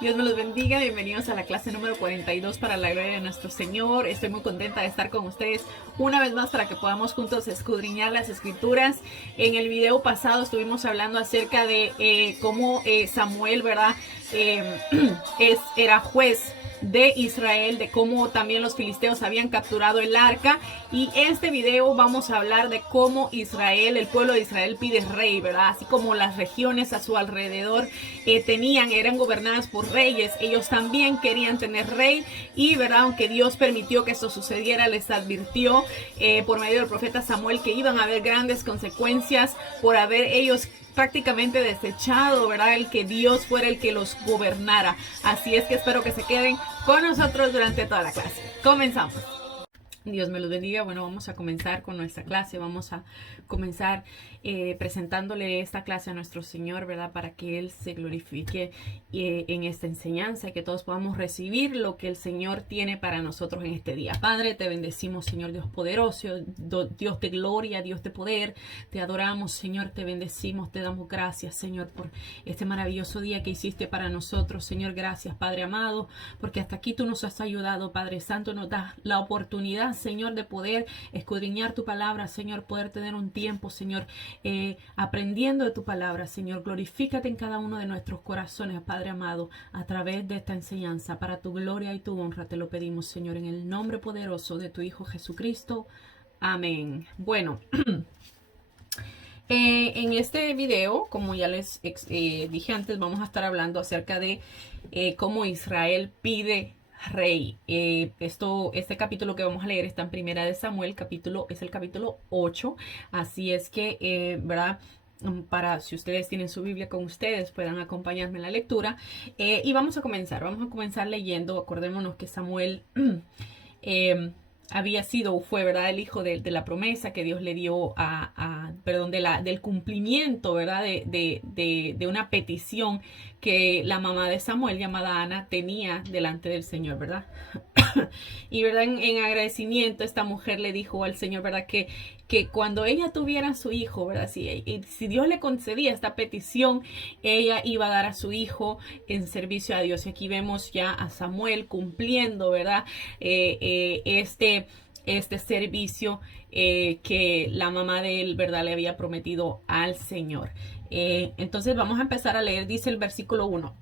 Dios me los bendiga, bienvenidos a la clase número 42 para la gloria de nuestro Señor. Estoy muy contenta de estar con ustedes una vez más para que podamos juntos escudriñar las escrituras. En el video pasado estuvimos hablando acerca de cómo Samuel, ¿verdad? Era juez de Israel, de cómo también los filisteos habían capturado el arca. Y este video vamos a hablar de cómo Israel, el pueblo de Israel pide rey, ¿verdad? Así como las regiones a su alrededor eran gobernadas por reyes, ellos también querían tener rey. Y verdad, aunque Dios permitió que esto sucediera, les advirtió por medio del profeta Samuel que iban a haber grandes consecuencias por haber ellos prácticamente desechado, ¿verdad? El que Dios fuera el que los gobernara. Así es que espero que se queden con nosotros durante toda la clase. Comenzamos. Dios me los bendiga. Bueno, vamos a comenzar con nuestra clase. Vamos a comenzar presentándole esta clase a nuestro Señor, ¿verdad? Para que Él se glorifique en esta enseñanza y que todos podamos recibir lo que el Señor tiene para nosotros en este día. Padre, te bendecimos, Señor Dios poderoso, Dios de gloria, Dios de poder. Te adoramos, Señor, te bendecimos, te damos gracias, Señor, por este maravilloso día que hiciste para nosotros. Señor, gracias, Padre amado, porque hasta aquí tú nos has ayudado, Padre Santo. Nos das la oportunidad, Señor, de poder escudriñar tu palabra, Señor, poder tener un tiempo, Señor, aprendiendo de tu palabra, Señor. Glorifícate en cada uno de nuestros corazones, Padre amado, a través de esta enseñanza, para tu gloria y tu honra. Te lo pedimos, Señor, en el nombre poderoso de tu Hijo Jesucristo. Amén. Bueno, en este video, como ya les dije antes, vamos a estar hablando acerca de cómo Israel pide rey. Este capítulo que vamos a leer está en Primera de Samuel, es el capítulo 8. Así es que, ¿verdad? Para si ustedes tienen su Biblia con ustedes, puedan acompañarme en la lectura. Y vamos a comenzar leyendo. Acordémonos que Samuel fue, ¿verdad? El hijo de la promesa que Dios le dio del cumplimiento, ¿verdad? De una petición que la mamá de Samuel, llamada Ana, tenía delante del Señor, ¿verdad? Y, ¿verdad? En agradecimiento, esta mujer le dijo al Señor, ¿verdad? Que cuando ella tuviera a su hijo, ¿verdad? Si Dios le concedía esta petición, ella iba a dar a su hijo en servicio a Dios. Y aquí vemos ya a Samuel cumpliendo, ¿verdad? Este servicio que la mamá de él, ¿verdad? Le había prometido al Señor. Entonces vamos a empezar a leer. Dice el versículo 1.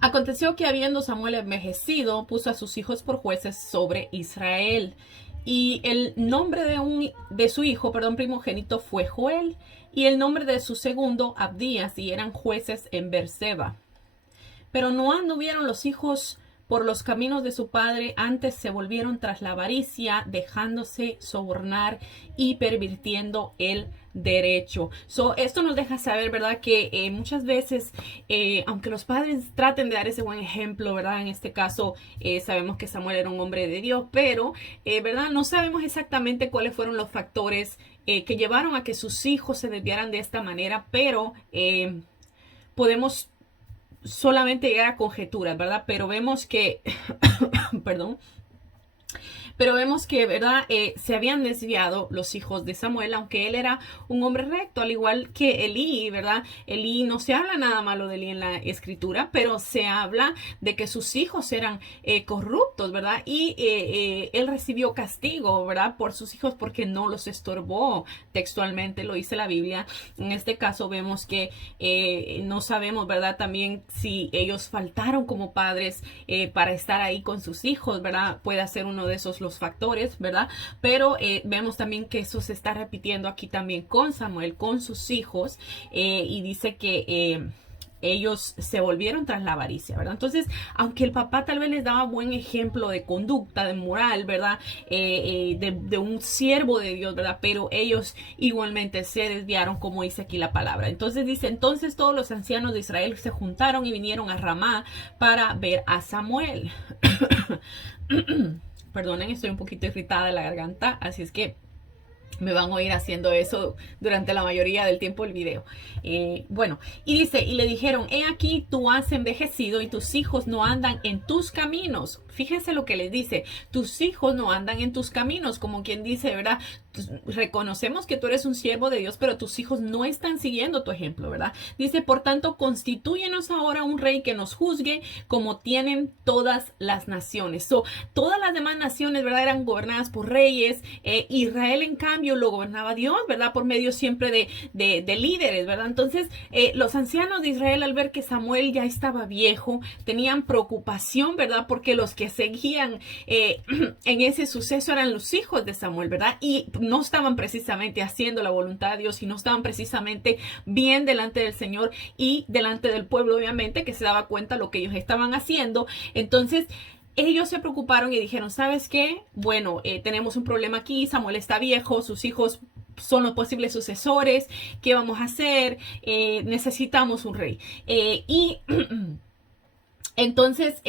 Aconteció que habiendo Samuel envejecido, puso a sus hijos por jueces sobre Israel. Y el nombre de su hijo, primogénito, fue Joel. Y el nombre de su segundo, Abdías, y eran jueces en Berseba. Pero no anduvieron los hijos por los caminos de su padre, antes se volvieron tras la avaricia, dejándose sobornar y pervirtiendo el derecho. Esto nos deja saber, ¿verdad? Que muchas veces, aunque los padres traten de dar ese buen ejemplo, ¿verdad? En este caso, sabemos que Samuel era un hombre de Dios, pero, ¿verdad? No sabemos exactamente cuáles fueron los factores que llevaron a que sus hijos se desviaran de esta manera, pero podemos solamente llegar a conjeturas, ¿verdad? Pero vemos que, ¿verdad? Se habían desviado los hijos de Samuel, aunque él era un hombre recto, al igual que Elí, ¿verdad? Elí, no se habla nada malo de Elí en la escritura, pero se habla de que sus hijos eran corruptos, ¿verdad? Y él recibió castigo, ¿verdad? Por sus hijos porque no los estorbó. Textualmente lo dice la Biblia. En este caso vemos que no sabemos, ¿verdad? También si ellos faltaron como padres para estar ahí con sus hijos, ¿verdad? Puede ser uno de esos los factores, ¿verdad? Pero vemos también que eso se está repitiendo aquí también con Samuel, con sus hijos, y dice que ellos se volvieron tras la avaricia, ¿verdad? Entonces, aunque el papá tal vez les daba buen ejemplo de conducta, de moral, ¿verdad? De un siervo de Dios, ¿verdad? Pero ellos igualmente se desviaron, como dice aquí la palabra. Entonces dice, entonces todos los ancianos de Israel se juntaron y vinieron a Ramá para ver a Samuel. Perdonen, estoy un poquito irritada de la garganta, así es que me van a oír haciendo eso durante la mayoría del tiempo del video. Bueno, y dice, y le dijeron, he aquí tú has envejecido y tus hijos no andan en tus caminos. Fíjense lo que les dice, tus hijos no andan en tus caminos, como quien dice, ¿verdad? reconocemos que tú eres un siervo de Dios, pero tus hijos no están siguiendo tu ejemplo, ¿verdad? Dice, por tanto, constitúyenos ahora un rey que nos juzgue como tienen todas las naciones. Todas las demás naciones, ¿verdad? Eran gobernadas por reyes. Israel, en cambio, lo gobernaba Dios, ¿verdad? Por medio siempre de líderes, ¿verdad? Entonces, los ancianos de Israel, al ver que Samuel ya estaba viejo, tenían preocupación, ¿verdad? Porque los que seguían en ese suceso eran los hijos de Samuel, ¿verdad? Y no estaban precisamente haciendo la voluntad de Dios y no estaban precisamente bien delante del Señor y delante del pueblo, obviamente, que se daba cuenta de lo que ellos estaban haciendo. Entonces, ellos se preocuparon y dijeron, ¿sabes qué? Bueno, tenemos un problema aquí, Samuel está viejo, sus hijos son los posibles sucesores, ¿qué vamos a hacer? Necesitamos un rey. Y entonces,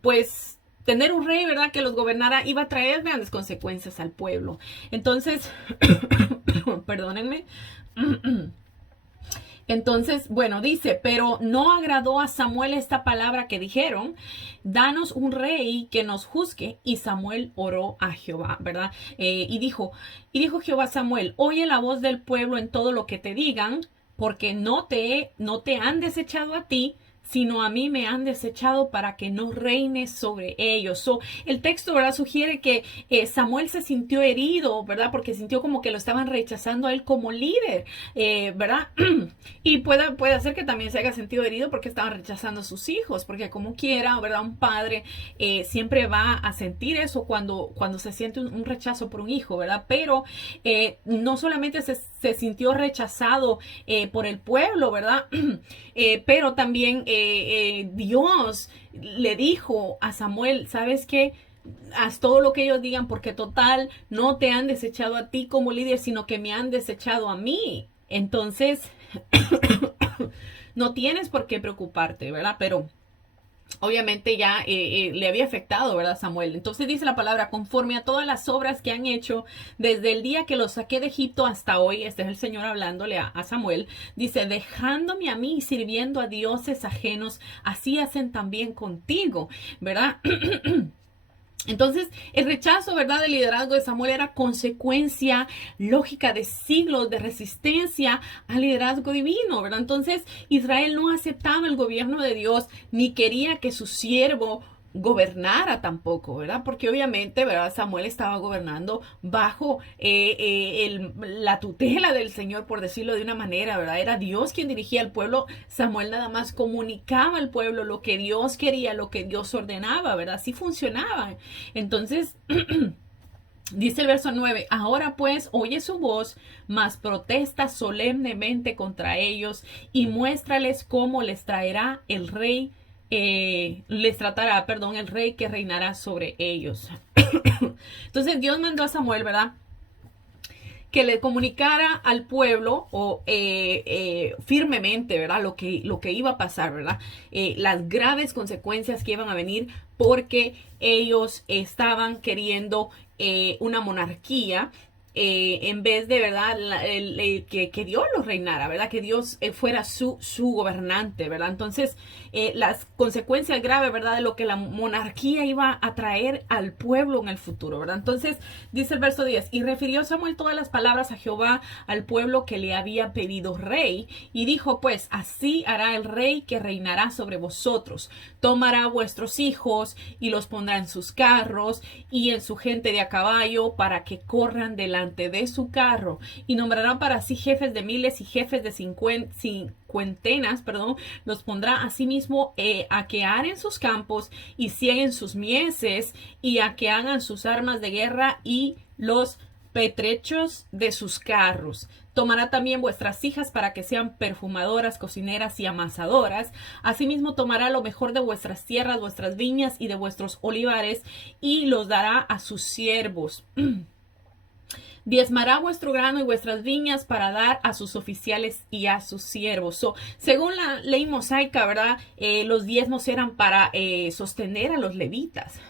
pues tener un rey, ¿verdad?, que los gobernara iba a traer grandes consecuencias al pueblo. Entonces, perdónenme. Entonces, bueno, dice, pero no agradó a Samuel esta palabra que dijeron, danos un rey que nos juzgue. Y Samuel oró a Jehová, ¿verdad? Y dijo Jehová a Samuel, oye la voz del pueblo en todo lo que te digan, porque no te han desechado a ti, sino a mí me han desechado para que no reine sobre ellos. El texto, ¿verdad?, sugiere que Samuel se sintió herido, ¿verdad?, porque sintió como que lo estaban rechazando a él como líder, ¿verdad? Y puede ser que también se haya sentido herido porque estaban rechazando a sus hijos, porque como quiera, ¿verdad?, un padre siempre va a sentir eso cuando se siente un rechazo por un hijo, ¿verdad? Pero no solamente se sintió rechazado por el pueblo, ¿verdad? Pero también Dios le dijo a Samuel, ¿sabes qué? Haz todo lo que ellos digan, porque total no te han desechado a ti como líder, sino que me han desechado a mí. Entonces, no tienes por qué preocuparte, ¿verdad? Pero obviamente ya le había afectado, ¿verdad, Samuel? Entonces dice la palabra, conforme a todas las obras que han hecho desde el día que los saqué de Egipto hasta hoy, este es el Señor hablándole a Samuel, dice, dejándome a mí y sirviendo a dioses ajenos, así hacen también contigo, ¿verdad? Entonces, el rechazo, ¿verdad?, del liderazgo de Samuel era consecuencia lógica de siglos de resistencia al liderazgo divino, ¿verdad? Entonces, Israel no aceptaba el gobierno de Dios ni quería que su siervo gobernara tampoco, ¿verdad? Porque obviamente, ¿verdad?, Samuel estaba gobernando bajo la tutela del Señor, por decirlo de una manera, ¿verdad? Era Dios quien dirigía al pueblo. Samuel nada más comunicaba al pueblo lo que Dios quería, lo que Dios ordenaba, ¿verdad? Así funcionaba. Entonces, dice el verso 9, ahora pues oye su voz, mas protesta solemnemente contra ellos y muéstrales cómo les tratará el rey el rey que reinará sobre ellos. Entonces Dios mandó a Samuel, ¿verdad?, que le comunicara al pueblo firmemente, ¿verdad?, lo que iba a pasar, ¿verdad? Las graves consecuencias que iban a venir porque ellos estaban queriendo una monarquía en vez de, ¿verdad?, que Dios los reinara, ¿verdad?, que Dios fuera su gobernante, ¿verdad? Entonces, las consecuencias graves, ¿verdad?, de lo que la monarquía iba a traer al pueblo en el futuro, ¿verdad? Entonces, dice el verso 10, y refirió Samuel todas las palabras a Jehová al pueblo que le había pedido rey, y dijo, pues, así hará el rey que reinará sobre vosotros, tomará vuestros hijos y los pondrá en sus carros y en su gente de a caballo para que corran delante de su carro, y nombrará para sí jefes de miles y jefes de cincuentenas, los pondrá asimismo a que aren sus campos y cieguen sus mieses y a que hagan sus armas de guerra y los petrechos de sus carros. Tomará también vuestras hijas para que sean perfumadoras, cocineras y amasadoras. Asimismo tomará lo mejor de vuestras tierras, vuestras viñas y de vuestros olivares y los dará a sus siervos. Diezmará vuestro grano y vuestras viñas para dar a sus oficiales y a sus siervos. Según la ley mosaica, ¿verdad?, los diezmos eran para sostener a los levitas,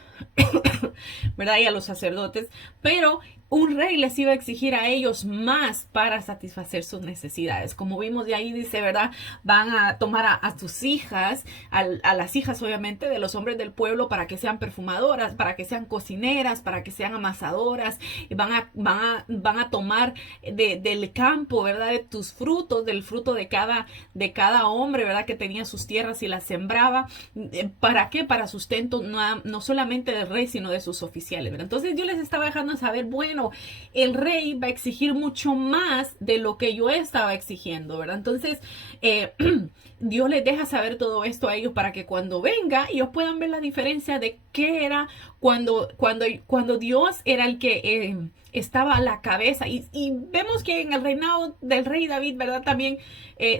¿verdad?, y a los sacerdotes. Pero un rey les iba a exigir a ellos más para satisfacer sus necesidades. Como vimos de ahí, dice, ¿verdad? Van a tomar a sus hijas, a las hijas obviamente de los hombres del pueblo, para que sean perfumadoras, para que sean cocineras, para que sean amasadoras. Y van a tomar del campo, ¿verdad? De tus frutos, del fruto de cada hombre, ¿verdad? Que tenía sus tierras y las sembraba. ¿Para qué? Para sustento no solamente del rey, sino de sus oficiales, ¿verdad? Entonces yo les estaba dejando saber, bueno, el rey va a exigir mucho más de lo que yo estaba exigiendo, ¿verdad? Entonces, Dios les deja saber todo esto a ellos para que cuando venga, ellos puedan ver la diferencia de qué era cuando Dios era el que estaba a la cabeza. Y vemos que en el reinado del rey David, ¿verdad? También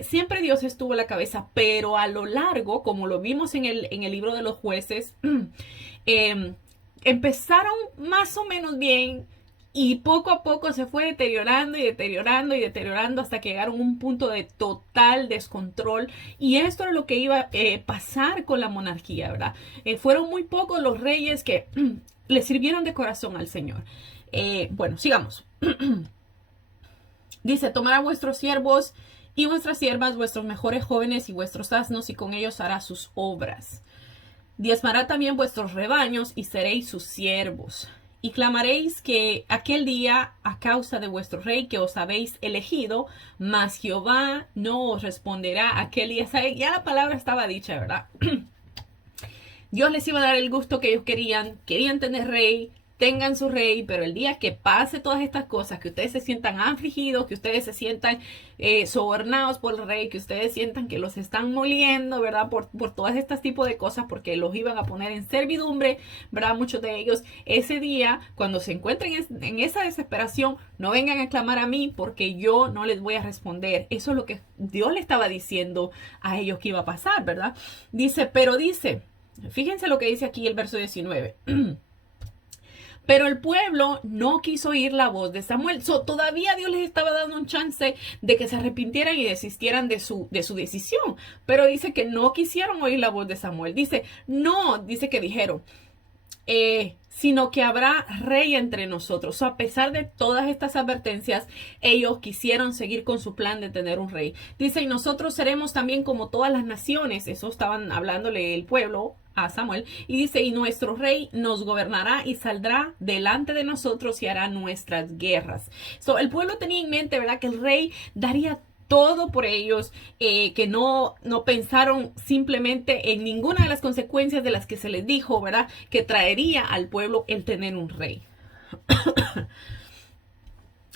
siempre Dios estuvo a la cabeza, pero a lo largo, como lo vimos en el libro de los jueces, empezaron más o menos bien, y poco a poco se fue deteriorando y deteriorando y deteriorando hasta que llegaron a un punto de total descontrol. Y esto es lo que iba a pasar con la monarquía, ¿verdad? Fueron muy pocos los reyes que le sirvieron de corazón al Señor. Bueno, sigamos. Dice, tomará vuestros siervos y vuestras siervas, vuestros mejores jóvenes y vuestros asnos, y con ellos hará sus obras. Diezmará también vuestros rebaños y seréis sus siervos. Y clamaréis que aquel día a causa de vuestro rey que os habéis elegido, mas Jehová no os responderá aquel día. Ya la palabra estaba dicha, ¿verdad? Dios les iba a dar el gusto que ellos querían tener rey, tengan su rey, pero el día que pase todas estas cosas, que ustedes se sientan afligidos, que ustedes se sientan sobornados por el rey, que ustedes sientan que los están moliendo, ¿verdad? Por todas estas tipos de cosas, porque los iban a poner en servidumbre, ¿verdad? Muchos de ellos, ese día, cuando se encuentren en esa desesperación, no vengan a clamar a mí, porque yo no les voy a responder. Eso es lo que Dios le estaba diciendo a ellos que iba a pasar, ¿verdad? Dice, fíjense lo que dice aquí el verso 19. Pero el pueblo no quiso oír la voz de Samuel. Todavía Dios les estaba dando un chance de que se arrepintieran y desistieran de su decisión. Pero dice que no quisieron oír la voz de Samuel. Dice que dijeron, sino que habrá rey entre nosotros. A pesar de todas estas advertencias, ellos quisieron seguir con su plan de tener un rey. Dice, y nosotros seremos también como todas las naciones. Eso estaban hablándole el pueblo a Samuel. Y dice, y nuestro rey nos gobernará y saldrá delante de nosotros y hará nuestras guerras. El pueblo tenía en mente, ¿verdad?, que el rey daría todo por ellos, que no pensaron simplemente en ninguna de las consecuencias de las que se les dijo, ¿verdad?, que traería al pueblo el tener un rey.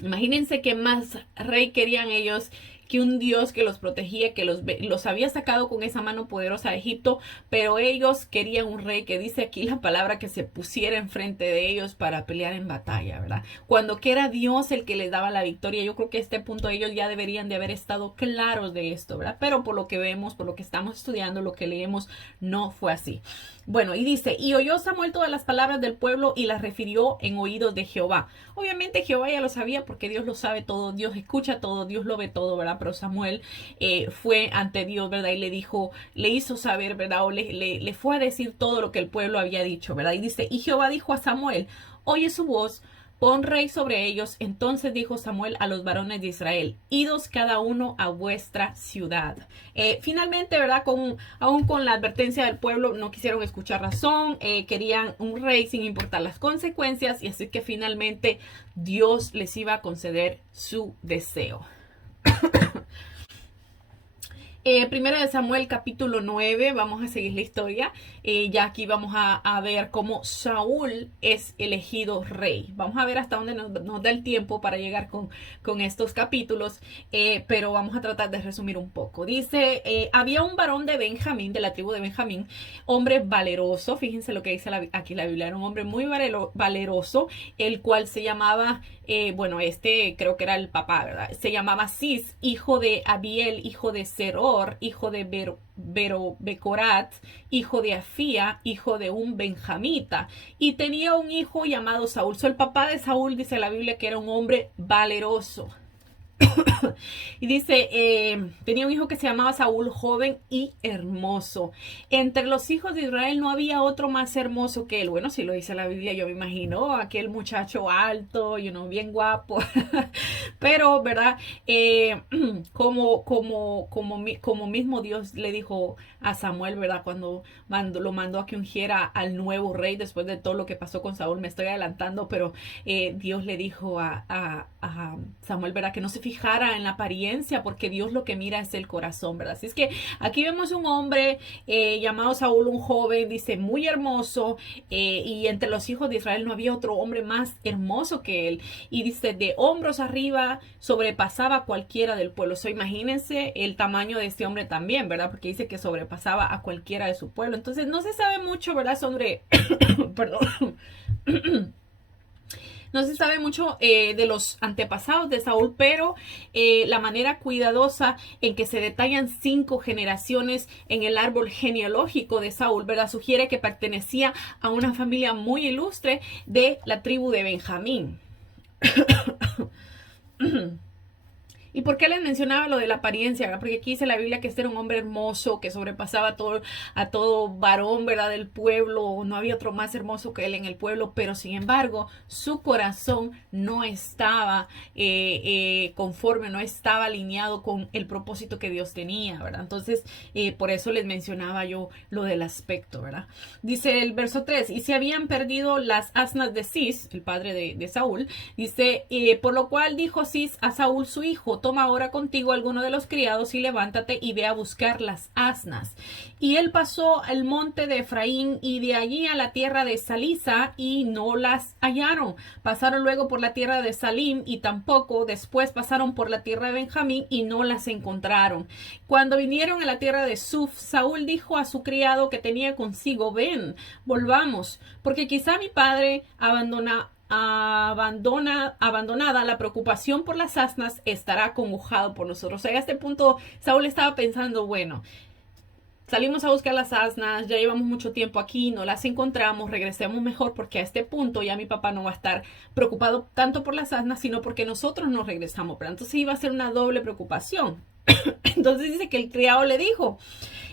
Imagínense que más rey querían ellos que un Dios que los protegía, que los había sacado con esa mano poderosa de Egipto, pero ellos querían un rey, que dice aquí la palabra, que se pusiera enfrente de ellos para pelear en batalla, ¿verdad? Cuando que era Dios el que les daba la victoria. Yo creo que a este punto ellos ya deberían de haber estado claros de esto, ¿verdad? Pero por lo que vemos, por lo que estamos estudiando, lo que leemos, no fue así. Bueno, y dice, y oyó Samuel todas las palabras del pueblo y las refirió en oídos de Jehová. Obviamente Jehová ya lo sabía, porque Dios lo sabe todo, Dios escucha todo, Dios lo ve todo, ¿verdad? Pero Samuel fue ante Dios, ¿verdad? Y le hizo saber, ¿verdad? O le fue a decir todo lo que el pueblo había dicho, ¿verdad? Y dice, y Jehová dijo a Samuel, oye su voz, pon rey sobre ellos. Entonces dijo Samuel a los varones de Israel, idos cada uno a vuestra ciudad. Finalmente, ¿verdad? Aún con la advertencia del pueblo, no quisieron escuchar razón, querían un rey sin importar las consecuencias, y así que finalmente Dios les iba a conceder su deseo. Primera de Samuel capítulo 9, vamos a seguir la historia. Ya aquí vamos a ver cómo Saúl es elegido rey. Vamos a ver hasta dónde nos da el tiempo para llegar con estos capítulos, pero vamos a tratar de resumir un poco. Dice, había un varón de Benjamín, de la tribu de Benjamín, hombre valeroso. Fíjense lo que dice aquí la Biblia, era un hombre muy valeroso, el cual se llamaba, creo que era el papá, ¿verdad? Se llamaba Cis, hijo de Abiel, hijo de Zeror, hijo de Becorat, hijo de Afía, hijo de un benjamita, y tenía un hijo llamado Saúl. El papá de Saúl, dice la Biblia, que era un hombre valeroso. Y dice, tenía un hijo que se llamaba Saúl, joven y hermoso. Entre los hijos de Israel no había otro más hermoso que él. Bueno, si lo dice la Biblia, yo me imagino aquel muchacho alto, bien guapo. Pero, ¿verdad? Como mismo Dios le dijo a Samuel, ¿verdad? Cuando lo mandó a que ungiera al nuevo rey después de todo lo que pasó con Saúl. Me estoy adelantando, pero Dios le dijo a Samuel, ¿verdad? Que no se fijara en la apariencia, porque Dios lo que mira es el corazón, ¿verdad? Así es que aquí vemos un hombre llamado Saúl, un joven, dice, muy hermoso, y entre los hijos de Israel no había otro hombre más hermoso que él. Y dice, de hombros arriba sobrepasaba a cualquiera del pueblo. Imagínense el tamaño de este hombre también, ¿verdad? Porque dice que sobrepasaba a cualquiera de su pueblo. Entonces no se sabe mucho, ¿verdad? Sobre, perdón. No se sabe mucho de los antepasados de Saúl, pero la manera cuidadosa en que se detallan 5 generaciones en el árbol genealógico de Saúl, ¿verdad? Sugiere que pertenecía a una familia muy ilustre de la tribu de Benjamín. ¿Y por qué les mencionaba lo de la apariencia? ¿Verdad? Porque aquí dice la Biblia que este era un hombre hermoso, que sobrepasaba a todo varón, ¿verdad? Del pueblo. No había otro más hermoso que él en el pueblo, pero sin embargo, su corazón no estaba conforme, no estaba alineado con el propósito que Dios tenía, ¿verdad? Entonces, por eso les mencionaba yo lo del aspecto, ¿verdad? Dice el verso 3, y se habían perdido las asnas de Cis, el padre de Saúl, dice, por lo cual dijo Cis a Saúl su hijo, toma ahora contigo alguno de los criados y levántate y ve a buscar las asnas. Y él pasó el monte de Efraín y de allí a la tierra de Salisa y no las hallaron. Pasaron luego por la tierra de Salim y tampoco. Después pasaron por la tierra de Benjamín y no las encontraron. Cuando vinieron a la tierra de Suf, Saúl dijo a su criado que tenía consigo, ven, volvamos, porque quizá mi padre abandonada la preocupación por las asnas estará acongojado por nosotros. O sea, a este punto Saúl estaba pensando, bueno, salimos a buscar las asnas, ya llevamos mucho tiempo aquí, no las encontramos, regresemos mejor porque a este punto ya mi papá no va a estar preocupado tanto por las asnas, sino porque nosotros nos regresamos. Pero entonces iba a ser una doble preocupación. Entonces dice que el criado le dijo,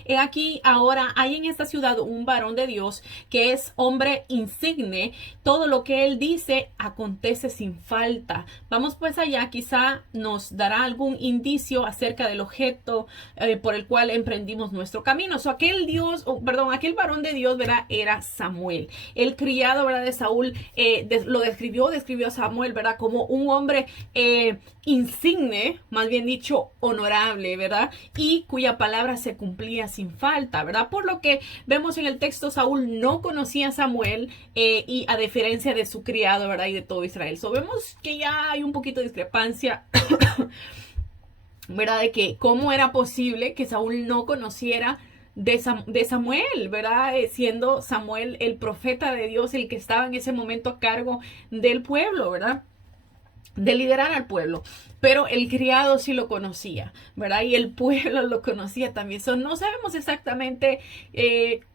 he aquí ahora hay en esta ciudad un varón de Dios que es hombre insigne, todo lo que él dice acontece sin falta. Vamos pues allá, quizá nos dará algún indicio acerca del objeto por el cual emprendimos nuestro camino. Aquel varón de Dios, ¿verdad? Era Samuel. El criado, ¿verdad? De Saúl describió a Samuel, ¿verdad? Como un hombre insigne, más bien dicho, honorable, ¿verdad? Y cuya palabra se cumplía sin falta, ¿verdad? Por lo que vemos en el texto, Saúl no conocía a Samuel y a diferencia de su criado, ¿verdad? Y de todo Israel. Vemos que ya hay un poquito de discrepancia, ¿verdad? De que cómo era posible que Saúl no conociera de Samuel, ¿verdad? Siendo Samuel el profeta de Dios, el que estaba en ese momento a cargo del pueblo, ¿verdad? De liderar al pueblo, pero el criado sí lo conocía, ¿verdad? Y el pueblo lo conocía también. No sabemos exactamente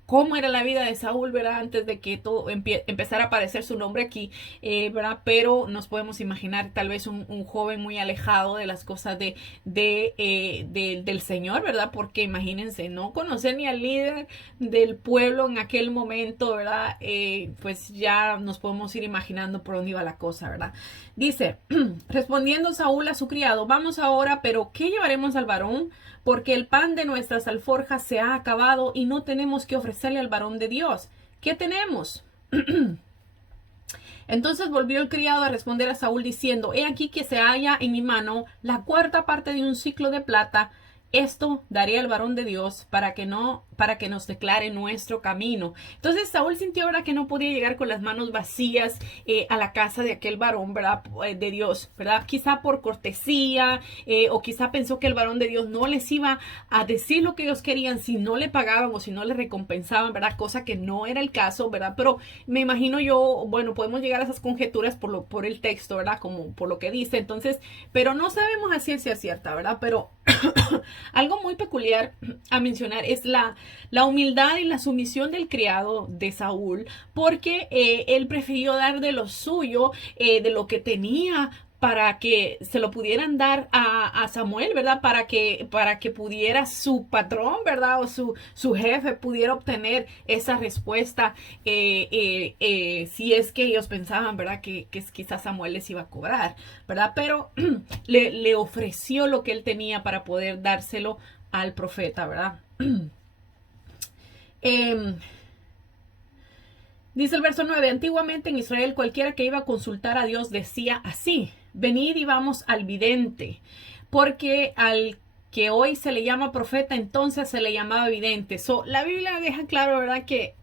cómo era la vida de Saúl, ¿verdad? Antes de que todo empezara a aparecer su nombre aquí, ¿verdad? Pero nos podemos imaginar tal vez un joven muy alejado de las cosas del Señor, ¿verdad? Porque imagínense, no conocer ni al líder del pueblo en aquel momento, ¿verdad? Pues ya nos podemos ir imaginando por dónde iba la cosa, ¿verdad? Dice, respondiendo Saúl a su criado, vamos ahora, pero ¿qué llevaremos al varón? Porque el pan de nuestras alforjas se ha acabado y no tenemos que ofrecerle al varón de Dios. ¿Qué tenemos? Entonces volvió el criado a responder a Saúl diciendo, he aquí que se halla en mi mano la cuarta parte de un siclo de plata. Esto daré al varón de Dios para que nos declare nuestro camino. Entonces Saúl sintió, ¿verdad?, que no podía llegar con las manos vacías a la casa de aquel varón, ¿verdad?, de Dios, ¿verdad? Quizá por cortesía o quizá pensó que el varón de Dios no les iba a decir lo que ellos querían si no le pagaban o si no le recompensaban, ¿verdad? Cosa que no era el caso, ¿verdad? Pero me imagino yo, bueno, podemos llegar a esas conjeturas por el texto, ¿verdad? Como por lo que dice. Entonces, pero no sabemos a ciencia cierta, ¿verdad? Pero algo muy peculiar a mencionar es la humildad y la sumisión del criado de Saúl, porque él prefirió dar de lo suyo, de lo que tenía para que se lo pudieran dar a Samuel, ¿verdad? Para que pudiera su patrón, ¿verdad? O su jefe pudiera obtener esa respuesta, si es que ellos pensaban, ¿verdad? Que quizás Samuel les iba a cobrar, ¿verdad? Pero le ofreció lo que él tenía para poder dárselo al profeta, ¿verdad? Dice el verso 9, antiguamente en Israel cualquiera que iba a consultar a Dios decía así, venid y vamos al vidente, porque al que hoy se le llama profeta, entonces se le llamaba vidente. La Biblia deja claro, ¿verdad? Que,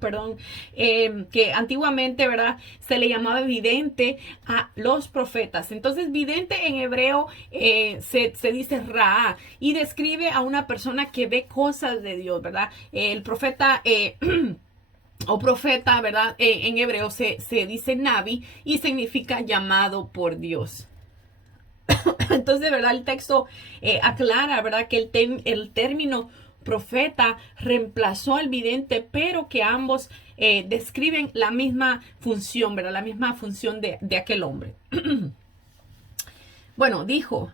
perdón, que antiguamente, ¿verdad? Se le llamaba vidente a los profetas. Entonces, vidente en hebreo se dice Ra y describe a una persona que ve cosas de Dios, ¿verdad? El profeta... o profeta, ¿verdad? En hebreo se dice Nabi y significa llamado por Dios. Entonces, ¿verdad? El texto aclara, ¿verdad? Que el término profeta reemplazó al vidente, pero que ambos describen la misma función, ¿verdad? La misma función de aquel hombre. Bueno, dijo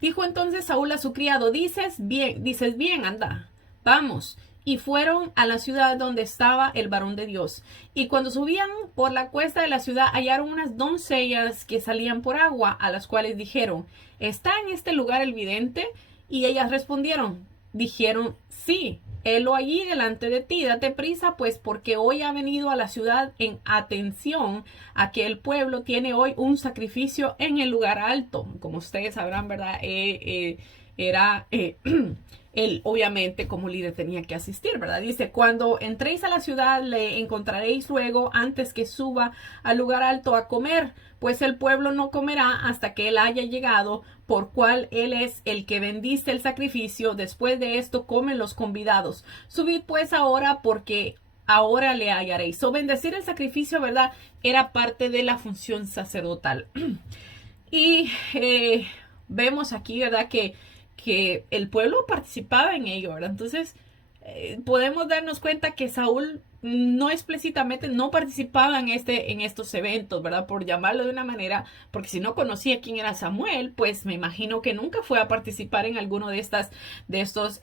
entonces Saúl a su criado, dices bien, anda, vamos. Y fueron a la ciudad donde estaba el varón de Dios. Y cuando subían por la cuesta de la ciudad, hallaron unas doncellas que salían por agua, a las cuales dijeron, ¿está en este lugar el vidente? Y ellas dijeron, sí, helo allí delante de ti, date prisa, pues porque hoy ha venido a la ciudad en atención a que el pueblo tiene hoy un sacrificio en el lugar alto. Como ustedes sabrán, ¿verdad? Era... él obviamente como líder tenía que asistir, ¿verdad? Dice, cuando entréis a la ciudad le encontraréis luego antes que suba al lugar alto a comer, pues el pueblo no comerá hasta que él haya llegado, por cual él es el que bendice el sacrificio. Después de esto comen los convidados. Subid pues ahora, porque ahora le hallaréis. Bendecir el sacrificio, ¿verdad? Era parte de la función sacerdotal. Y vemos aquí, ¿verdad? Que el pueblo participaba en ello, ¿verdad? Entonces, podemos darnos cuenta que Saúl no explícitamente no participaba en estos eventos, ¿verdad? Por llamarlo de una manera, porque si no conocía quién era Samuel, pues me imagino que nunca fue a participar en alguno de estos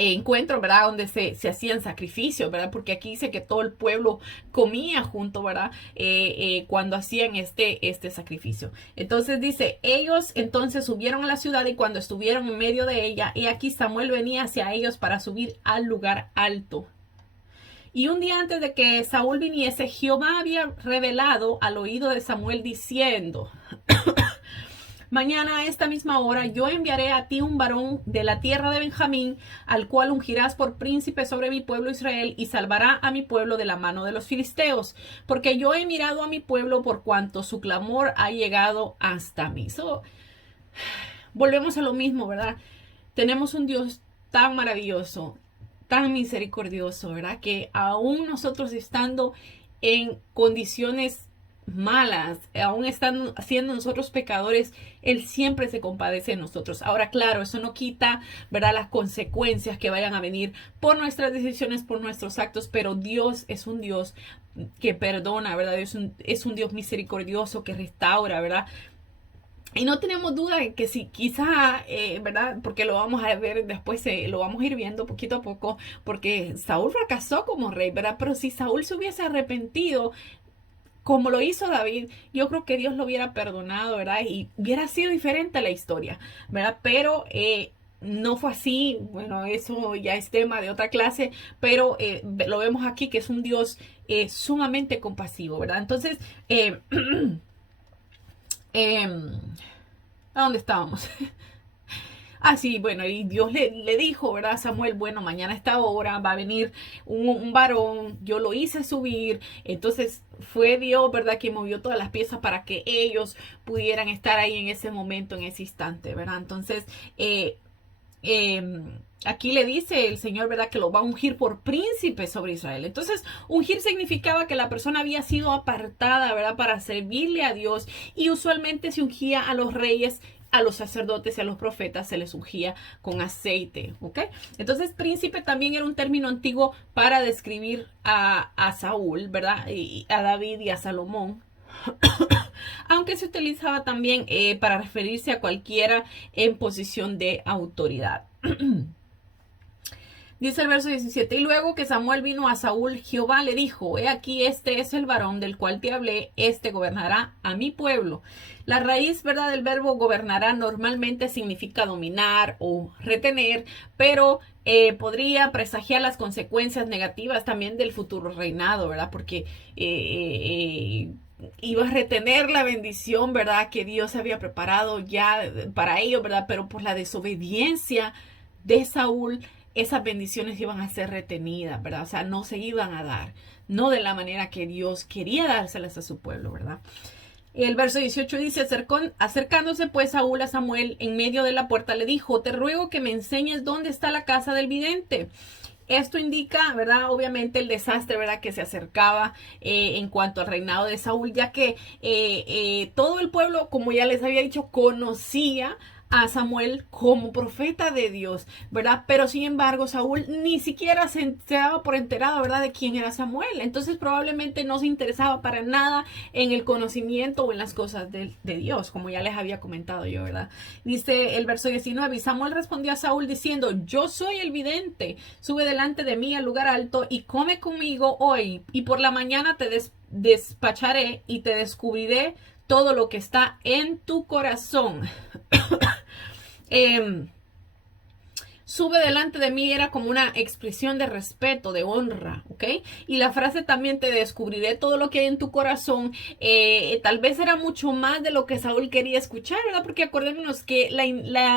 encuentros, ¿verdad? Donde se hacían sacrificios, ¿verdad? Porque aquí dice que todo el pueblo comía junto, ¿verdad? Cuando hacían este sacrificio. Entonces dice, ellos entonces subieron a la ciudad y cuando estuvieron en medio de ella, y aquí Samuel venía hacia ellos para subir al lugar alto. Y un día antes de que Saúl viniese, Jehová había revelado al oído de Samuel diciendo, mañana a esta misma hora yo enviaré a ti un varón de la tierra de Benjamín, al cual ungirás por príncipe sobre mi pueblo Israel y salvará a mi pueblo de la mano de los filisteos, porque yo he mirado a mi pueblo por cuanto su clamor ha llegado hasta mí. Volvemos a lo mismo, ¿verdad? Tenemos un Dios tan maravilloso, tan misericordioso, ¿verdad? Que aún nosotros estando en condiciones malas, aún están siendo nosotros pecadores, Él siempre se compadece de nosotros. Ahora, claro, eso no quita, ¿verdad?, las consecuencias que vayan a venir por nuestras decisiones, por nuestros actos, pero Dios es un Dios que perdona, ¿verdad? Es un Dios misericordioso que restaura, ¿verdad? Y no tenemos duda de que si quizá, ¿verdad? Porque lo vamos a ver después, lo vamos a ir viendo poquito a poco, porque Saúl fracasó como rey, ¿verdad? Pero si Saúl se hubiese arrepentido, como lo hizo David, yo creo que Dios lo hubiera perdonado, ¿verdad? Y hubiera sido diferente la historia, ¿verdad? Pero no fue así. Bueno, eso ya es tema de otra clase, pero lo vemos aquí que es un Dios sumamente compasivo, ¿verdad? Entonces, ¿a dónde estábamos? Sí, bueno, y Dios le dijo, ¿verdad? Samuel, bueno, mañana a esta hora va a venir un varón, yo lo hice subir, entonces fue Dios, ¿verdad? Que movió todas las piezas para que ellos pudieran estar ahí en ese momento, en ese instante, ¿verdad? Entonces, aquí le dice el Señor, ¿verdad?, que lo va a ungir por príncipe sobre Israel. Entonces, ungir significaba que la persona había sido apartada, ¿verdad?, para servirle a Dios, y usualmente se ungía a los reyes, a los sacerdotes y a los profetas se les ungía con aceite, ¿ok? Entonces, príncipe también era un término antiguo para describir a Saúl, ¿verdad? Y a David y a Salomón. aunque se utilizaba también para referirse a cualquiera en posición de autoridad. Dice el verso 17, y luego que Samuel vino a Saúl, Jehová le dijo, he aquí este es el varón del cual te hablé, este gobernará a mi pueblo. La raíz, ¿verdad?, del verbo gobernará normalmente significa dominar o retener, pero podría presagiar las consecuencias negativas también del futuro reinado, ¿verdad? Porque iba a retener la bendición, ¿verdad?, que Dios había preparado ya para ellos, ¿verdad? Pero por la desobediencia de Saúl, esas bendiciones iban a ser retenidas, ¿verdad? O sea, no se iban a dar, no de la manera que Dios quería dárselas a su pueblo, ¿verdad? El verso 18 dice, acercándose pues Saúl a Samuel en medio de la puerta, le dijo, te ruego que me enseñes dónde está la casa del vidente. Esto indica, ¿verdad?, obviamente el desastre, ¿verdad?, que se acercaba en cuanto al reinado de Saúl, ya que todo el pueblo, como ya les había dicho, conocía a Samuel como profeta de Dios, ¿verdad? Pero sin embargo, Saúl ni siquiera se daba por enterado, ¿verdad?, de quién era Samuel. Entonces probablemente no se interesaba para nada en el conocimiento o en las cosas de Dios, como ya les había comentado yo, ¿verdad? Dice el verso 19, y Samuel respondió a Saúl diciendo, yo soy el vidente, sube delante de mí al lugar alto y come conmigo hoy, y por la mañana te despacharé y te descubriré todo lo que está en tu corazón. Sube delante de mí era como una expresión de respeto, de honra, ¿ok? Y la frase también te descubriré todo lo que hay en tu corazón, tal vez era mucho más de lo que Saúl quería escuchar, ¿verdad? Porque acordémonos que la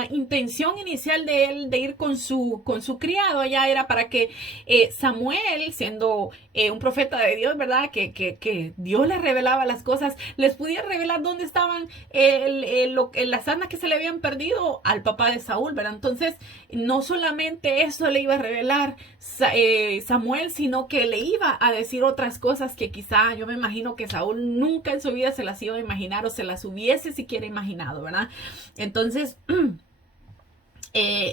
intención inicial de él de ir con su criado allá era para que Samuel, siendo un profeta de Dios, ¿verdad? Que Dios les revelaba las cosas, les pudiera revelar dónde estaban las armas que se le habían perdido al papá de Saúl, ¿verdad? Entonces, no solamente eso le iba a revelar Samuel, sino que le iba a decir otras cosas que quizá yo me imagino que Saúl nunca en su vida se las iba a imaginar o se las hubiese siquiera imaginado, ¿verdad? Entonces,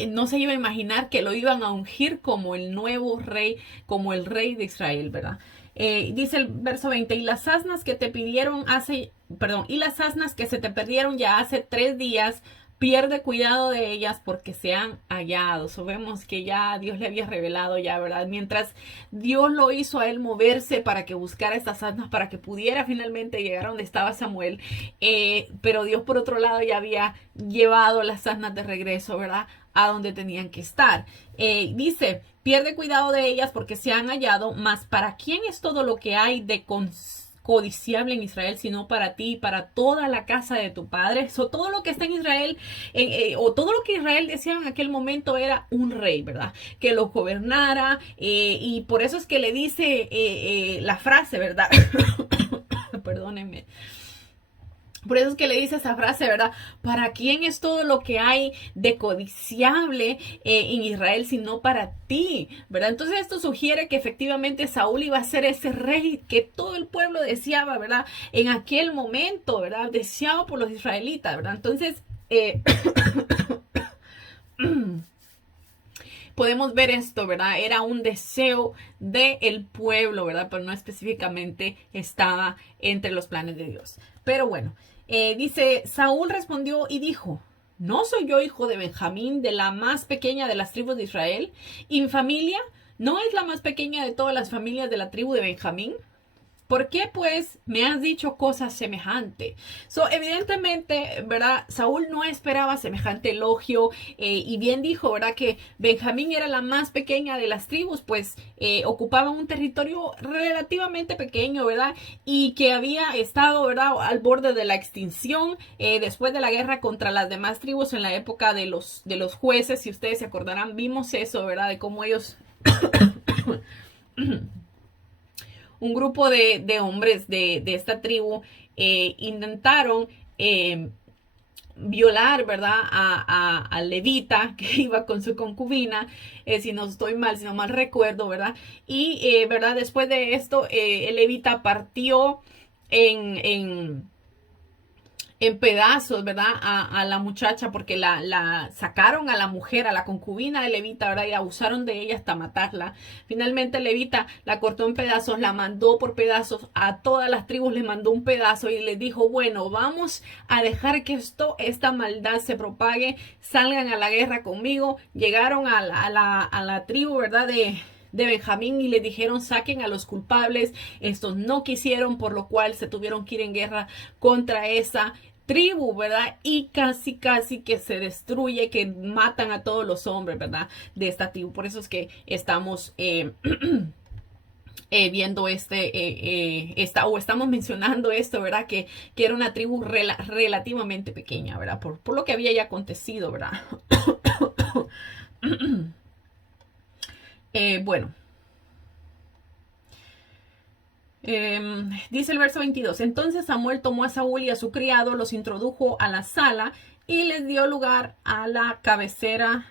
no se iba a imaginar que lo iban a ungir como el nuevo rey, como el rey de Israel, ¿verdad? Dice el verso 20, y las asnas que te pidieron y las asnas que se te perdieron ya hace 3 días, pierde cuidado de ellas porque se han hallado. So, vemos que ya Dios le había revelado ya, ¿verdad? Mientras Dios lo hizo a él moverse para que buscara estas asnas, para que pudiera finalmente llegar a donde estaba Samuel. Pero Dios por otro lado ya había llevado las asnas de regreso, ¿verdad?, a donde tenían que estar. Dice, pierde cuidado de ellas porque se han hallado, mas ¿para quién es todo lo que hay de codiciable en Israel, sino para ti y para toda la casa de tu padre? Todo lo que está en Israel, o todo lo que Israel deseaba en aquel momento era un rey, ¿verdad?, que lo gobernara, y por eso es que le dice la frase, ¿verdad? Perdónenme. Por eso es que le dice esa frase, ¿verdad? ¿Para quién es todo lo que hay de codiciable en Israel, sino para ti? ¿Verdad? Entonces esto sugiere que efectivamente Saúl iba a ser ese rey que todo el pueblo deseaba, ¿verdad? En aquel momento, ¿verdad? Deseado por los israelitas, ¿verdad? Entonces, podemos ver esto, ¿verdad? Era un deseo del pueblo, ¿verdad? Pero no específicamente estaba entre los planes de Dios. Pero bueno, dice, Saúl respondió y dijo, ¿no soy yo hijo de Benjamín, de la más pequeña de las tribus de Israel? ¿Y mi familia no es la más pequeña de todas las familias de la tribu de Benjamín? ¿Por qué, pues, me has dicho cosas semejantes? Evidentemente, ¿verdad? Saúl no esperaba semejante elogio, y bien dijo, ¿verdad?, que Benjamín era la más pequeña de las tribus, pues ocupaban un territorio relativamente pequeño, ¿verdad? Y que había estado, ¿verdad?, al borde de la extinción después de la guerra contra las demás tribus en la época de los jueces. Si ustedes se acordarán, vimos eso, ¿verdad?, de cómo ellos... un grupo de hombres de esta tribu intentaron violar, ¿verdad?, a Levita, que iba con su concubina, si no mal recuerdo, ¿verdad? Y, ¿verdad?, después de esto, el Levita partió en en pedazos, ¿verdad? A la muchacha porque la sacaron a la mujer, a la concubina de Levita, ¿verdad? Y abusaron de ella hasta matarla. Finalmente Levita la cortó en pedazos, la mandó por pedazos, a todas las tribus les mandó un pedazo y les dijo, bueno, vamos a dejar que esta maldad se propague, salgan a la guerra conmigo. Llegaron a la tribu, ¿verdad? De Benjamín y le dijeron saquen a los culpables. Estos no quisieron, por lo cual se tuvieron que ir en guerra contra esa tribu, ¿verdad? Y casi que se destruye, que matan a todos los hombres, ¿verdad? De esta tribu. Por eso es que estamos viendo estamos mencionando esto, ¿verdad? Que era una tribu relativamente pequeña, ¿verdad? Por lo que había ya acontecido, ¿verdad? Bueno. Dice el verso 22. Entonces Samuel tomó a Saúl y a su criado, los introdujo a la sala y les dio lugar a la cabecera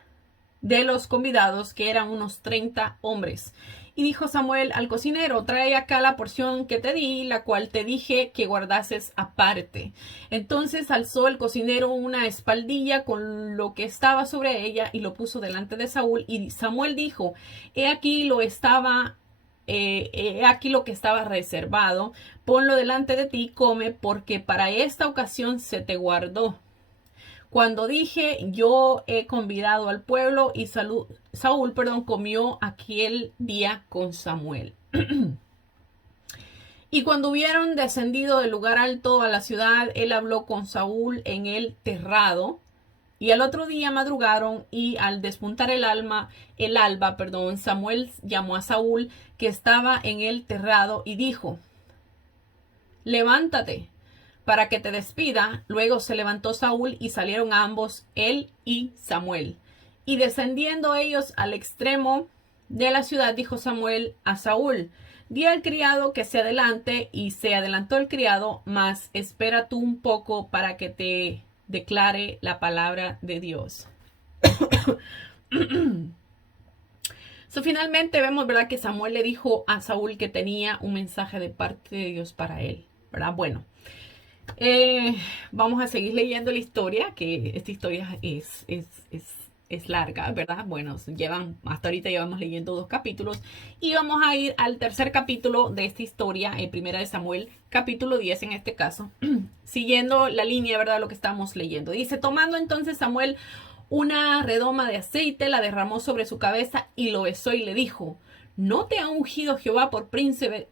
de los convidados, que eran unos 30 hombres. Y dijo Samuel al cocinero, trae acá la porción que te di, la cual te dije que guardases aparte. Entonces alzó el cocinero una espaldilla con lo que estaba sobre ella y lo puso delante de Saúl. Y Samuel dijo, he aquí lo que estaba reservado, ponlo delante de ti, come, porque para esta ocasión se te guardó. Cuando dije, yo he convidado al pueblo, y Saúl, comió aquel día con Samuel. Y cuando hubieron descendido del lugar alto a la ciudad, él habló con Saúl en el terrado. Y al otro día madrugaron y al despuntar el alba, Samuel llamó a Saúl que estaba en el terrado y dijo, levántate para que te despida. Luego se levantó Saúl y salieron ambos, él y Samuel. Y descendiendo ellos al extremo de la ciudad, dijo Samuel a Saúl, di al criado que se adelante, y se adelantó el criado, mas espera tú un poco para que te declare la palabra de Dios. Finalmente vemos, ¿verdad? Que Samuel le dijo a Saúl que tenía un mensaje de parte de Dios para él, ¿verdad? Bueno, vamos a seguir leyendo la historia, que esta historia es larga, ¿verdad? Bueno, hasta ahorita llevamos leyendo 2 capítulos y vamos a ir al tercer capítulo de esta historia, en Primera de Samuel, capítulo 10 en este caso, siguiendo la línea, ¿verdad? Lo que estamos leyendo. Dice, tomando entonces Samuel una redoma de aceite, la derramó sobre su cabeza y lo besó y le dijo, ¿no te ha ungido Jehová por príncipe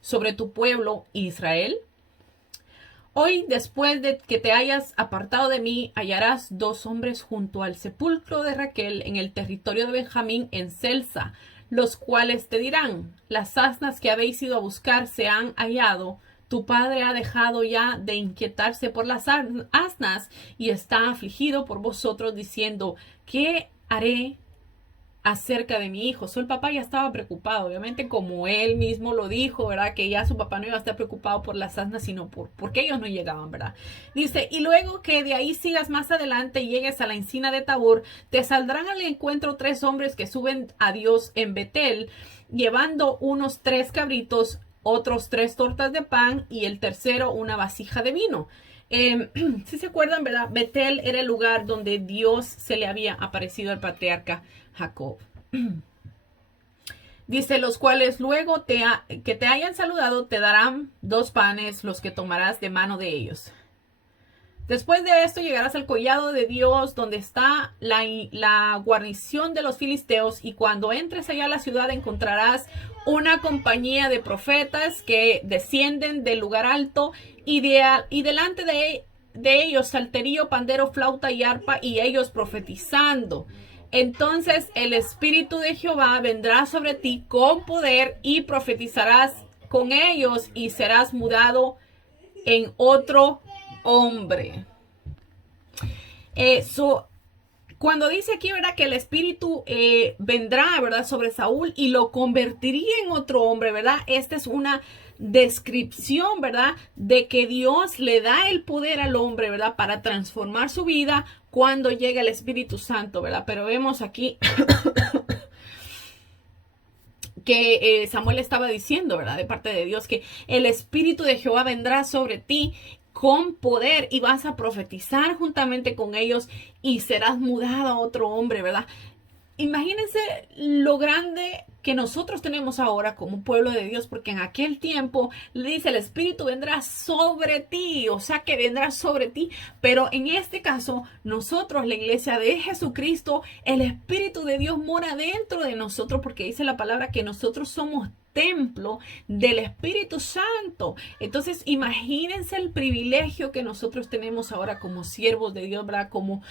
sobre tu pueblo Israel? Hoy, después de que te hayas apartado de mí, hallarás 2 hombres junto al sepulcro de Raquel en el territorio de Benjamín en Selsa, los cuales te dirán, las asnas que habéis ido a buscar se han hallado, tu padre ha dejado ya de inquietarse por las asnas y está afligido por vosotros diciendo, ¿qué haré acerca de mi hijo? El papá ya estaba preocupado, obviamente, como él mismo lo dijo, ¿verdad? Que ya su papá no iba a estar preocupado por las asnas, sino porque ellos no llegaban, ¿verdad? Dice, y luego que de ahí sigas más adelante y llegues a la encina de Tabor, te saldrán al encuentro 3 hombres que suben a Dios en Betel, llevando unos 3 cabritos, otros 3 tortas de pan y el tercero una vasija de vino. Si se acuerdan, ¿verdad? Betel era el lugar donde Dios se le había aparecido al patriarca Jacob. Dice, los cuales luego que te hayan saludado te darán 2 panes, los que tomarás de mano de ellos. Después de esto llegarás al collado de Dios, donde está la guarnición de los filisteos, y cuando entres allá a la ciudad encontrarás una compañía de profetas que descienden del lugar alto, y delante de ellos salterio, pandero, flauta y arpa, y ellos profetizando. Entonces el Espíritu de Jehová vendrá sobre ti con poder, y profetizarás con ellos, y serás mudado en otro hombre. Cuando dice aquí, ¿verdad? Que el Espíritu vendrá, ¿verdad? Sobre Saúl y lo convertiría en otro hombre, ¿verdad? Esta es una descripción, ¿verdad? De que Dios le da el poder al hombre, ¿verdad? Para transformar su vida cuando llega el Espíritu Santo, ¿verdad? Pero vemos aquí que Samuel estaba diciendo, ¿verdad? De parte de Dios, que el Espíritu de Jehová vendrá sobre ti con poder y vas a profetizar juntamente con ellos y serás mudado a otro hombre, ¿verdad? Imagínense lo grande que nosotros tenemos ahora como pueblo de Dios, porque en aquel tiempo le dice el Espíritu vendrá sobre ti, o sea que vendrá sobre ti, pero en este caso nosotros, la iglesia de Jesucristo, el Espíritu de Dios mora dentro de nosotros, porque dice la palabra que nosotros somos templo del Espíritu Santo. Entonces imagínense el privilegio que nosotros tenemos ahora como siervos de Dios, ¿verdad? Como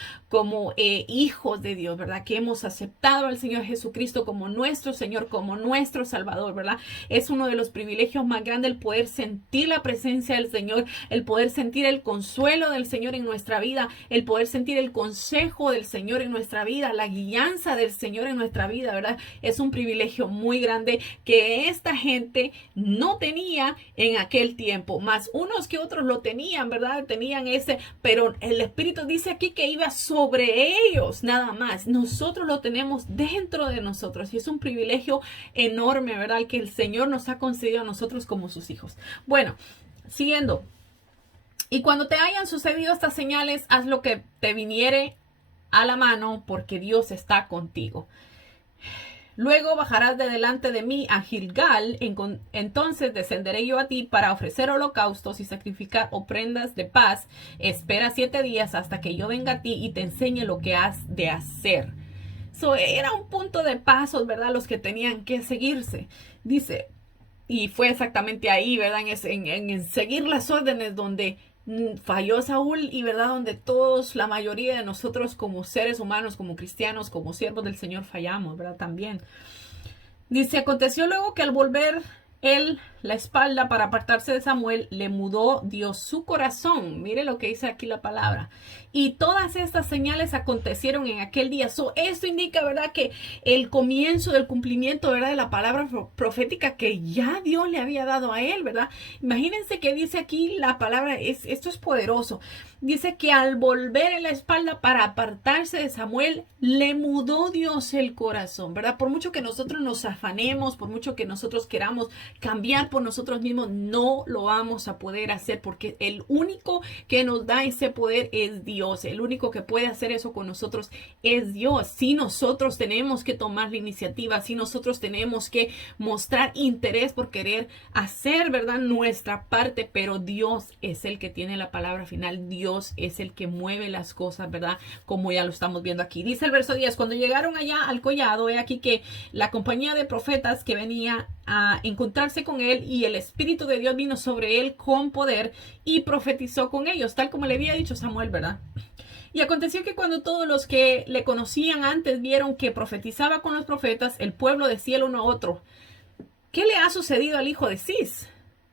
hijos de Dios, ¿verdad? Que hemos aceptado al Señor Jesucristo como nuestro Señor, como nuestro Salvador, ¿verdad? Es uno de los privilegios más grandes el poder sentir la presencia del Señor, el poder sentir el consuelo del Señor en nuestra vida, el poder sentir el consejo del Señor en nuestra vida, la guianza del Señor en nuestra vida, ¿verdad? Es un privilegio muy grande que esta gente no tenía en aquel tiempo, más unos que otros lo tenían, ¿verdad? Tenían ese, pero el Espíritu dice aquí que iba sobre ellos, nada más. Nosotros lo tenemos dentro de nosotros y es un privilegio enorme, ¿verdad? El que el Señor nos ha concedido a nosotros como sus hijos. Bueno, siguiendo. Y cuando te hayan sucedido estas señales, haz lo que te viniere a la mano, porque Dios está contigo. Luego bajarás de delante de mí a Gilgal, entonces descenderé yo a ti para ofrecer holocaustos y sacrificar ofrendas de paz. Espera 7 días hasta que yo venga a ti y te enseñe lo que has de hacer. Era un punto de pasos, ¿verdad? Los que tenían que seguirse. Dice, y fue exactamente ahí, ¿verdad? En seguir las órdenes donde falló Saúl y, ¿verdad? Donde todos, la mayoría de nosotros como seres humanos, como cristianos, como siervos del Señor fallamos, ¿verdad? También. Dice, aconteció luego que al volver él la espalda para apartarse de Samuel, le mudó Dios su corazón. Mire lo que dice aquí la palabra. Y todas estas señales acontecieron en aquel día. Esto indica, ¿verdad? Que el comienzo del cumplimiento, ¿verdad? De la palabra profética que ya Dios le había dado a él, ¿verdad? Imagínense que dice aquí la palabra, esto es poderoso. Dice que al volver en la espalda para apartarse de Samuel, le mudó Dios el corazón, ¿verdad? Por mucho que nosotros nos afanemos, por mucho que nosotros queramos cambiar por nosotros mismos, no lo vamos a poder hacer, porque el único que nos da ese poder es Dios. El único que puede hacer eso con nosotros es Dios. Si nosotros tenemos que tomar la iniciativa, si nosotros tenemos que mostrar interés por querer hacer, ¿verdad? Nuestra parte, pero Dios es el que tiene la palabra final. Dios es el que mueve las cosas, ¿verdad? Como ya lo estamos viendo aquí. Dice el verso 10, cuando llegaron allá al collado, he aquí que la compañía de profetas que venía a encontrarse con él y el Espíritu de Dios vino sobre él con poder y profetizó con ellos, tal como le había dicho Samuel, ¿verdad? Y aconteció que cuando todos los que le conocían antes vieron que profetizaba con los profetas, el pueblo decía el uno a otro, ¿qué le ha sucedido al hijo de Cis?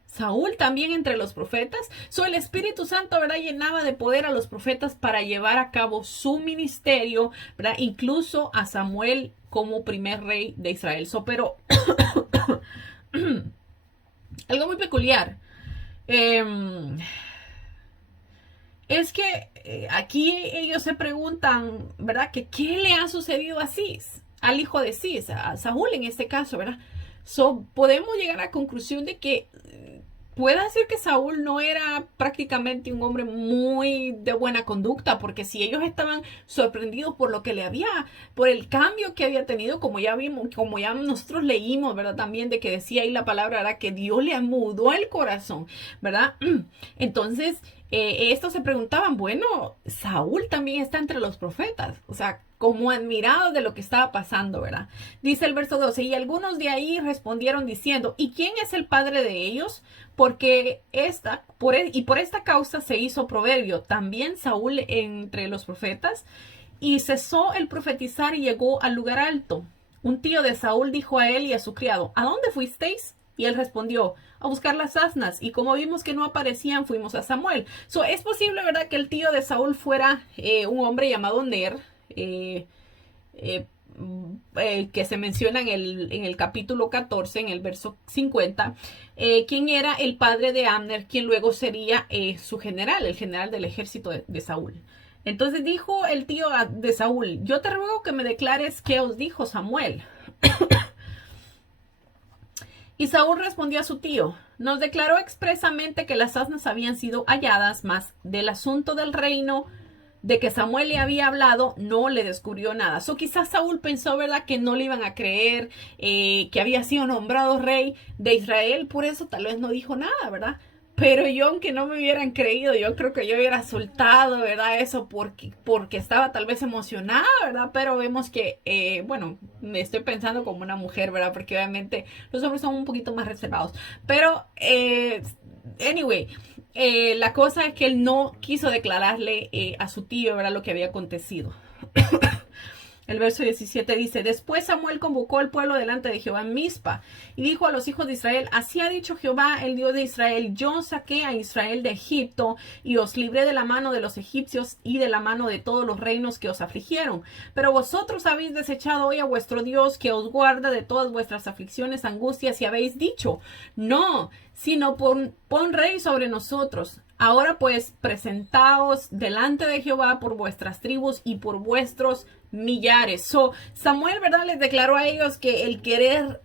Saúl también entre los profetas. El Espíritu Santo, ¿verdad? Llenaba de poder a los profetas para llevar a cabo su ministerio, ¿verdad? Incluso a Samuel como primer rey de Israel. Pero algo muy peculiar es que aquí ellos se preguntan, ¿verdad? Que ¿qué le ha sucedido a Cis? Al hijo de Cis, a Saúl en este caso, ¿verdad? Podemos llegar a la conclusión de que puede ser que Saúl no era prácticamente un hombre muy de buena conducta, porque si ellos estaban sorprendidos por lo que por el cambio que había tenido, como ya vimos, como ya nosotros leímos, ¿verdad? También de que decía ahí la palabra, ¿verdad? Que Dios le mudó el corazón, ¿verdad? Entonces, estos se preguntaban, bueno, Saúl también está entre los profetas, o sea, como admirados de lo que estaba pasando, ¿verdad? Dice el verso 12, y algunos de ahí respondieron diciendo, ¿y quién es el padre de ellos? Porque por esta causa se hizo proverbio, también Saúl entre los profetas, y cesó el profetizar y llegó al lugar alto. Un tío de Saúl dijo a él y a su criado, ¿a dónde fuisteis? Y él respondió, a buscar las asnas, y como vimos que no aparecían, fuimos a Samuel. Es posible, ¿verdad?, que el tío de Saúl fuera un hombre llamado Ner, que se menciona en el capítulo 14, en el verso 50, quien era el padre de Abner, quien luego sería su general, el general del ejército de Saúl. Entonces dijo el tío de Saúl, yo te ruego que me declares qué os dijo Samuel. Y Saúl respondió a su tío, nos declaró expresamente que las asnas habían sido halladas, mas del asunto del reino de que Samuel le había hablado, no le descubrió nada. So quizás Saúl pensó, ¿verdad?, que no le iban a creer, que había sido nombrado rey de Israel, por eso tal vez no dijo nada, ¿verdad? Pero yo, aunque no me hubieran creído, yo creo que yo hubiera soltado, ¿verdad? Eso porque estaba tal vez emocionada, ¿verdad? Pero vemos que, bueno, me estoy pensando como una mujer, ¿verdad? Porque obviamente los hombres son un poquito más reservados. Pero, anyway, la cosa es que él no quiso declararle a su tío, ¿verdad?, lo que había acontecido. El verso 17 dice, después Samuel convocó al pueblo delante de Jehová en Mizpa y dijo a los hijos de Israel, así ha dicho Jehová, el Dios de Israel, yo saqué a Israel de Egipto y os libré de la mano de los egipcios y de la mano de todos los reinos que os afligieron. Pero vosotros habéis desechado hoy a vuestro Dios que os guarda de todas vuestras aflicciones, angustias y habéis dicho, no, sino pon rey sobre nosotros. Ahora pues presentaos delante de Jehová por vuestras tribus y por vuestros millares. So, Samuel, ¿verdad?, les declaró a ellos que el querer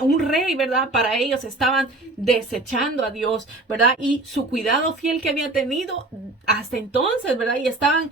un rey, ¿verdad?, para ellos estaban desechando a Dios, ¿verdad? Y su cuidado fiel que había tenido hasta entonces, ¿verdad? Y estaban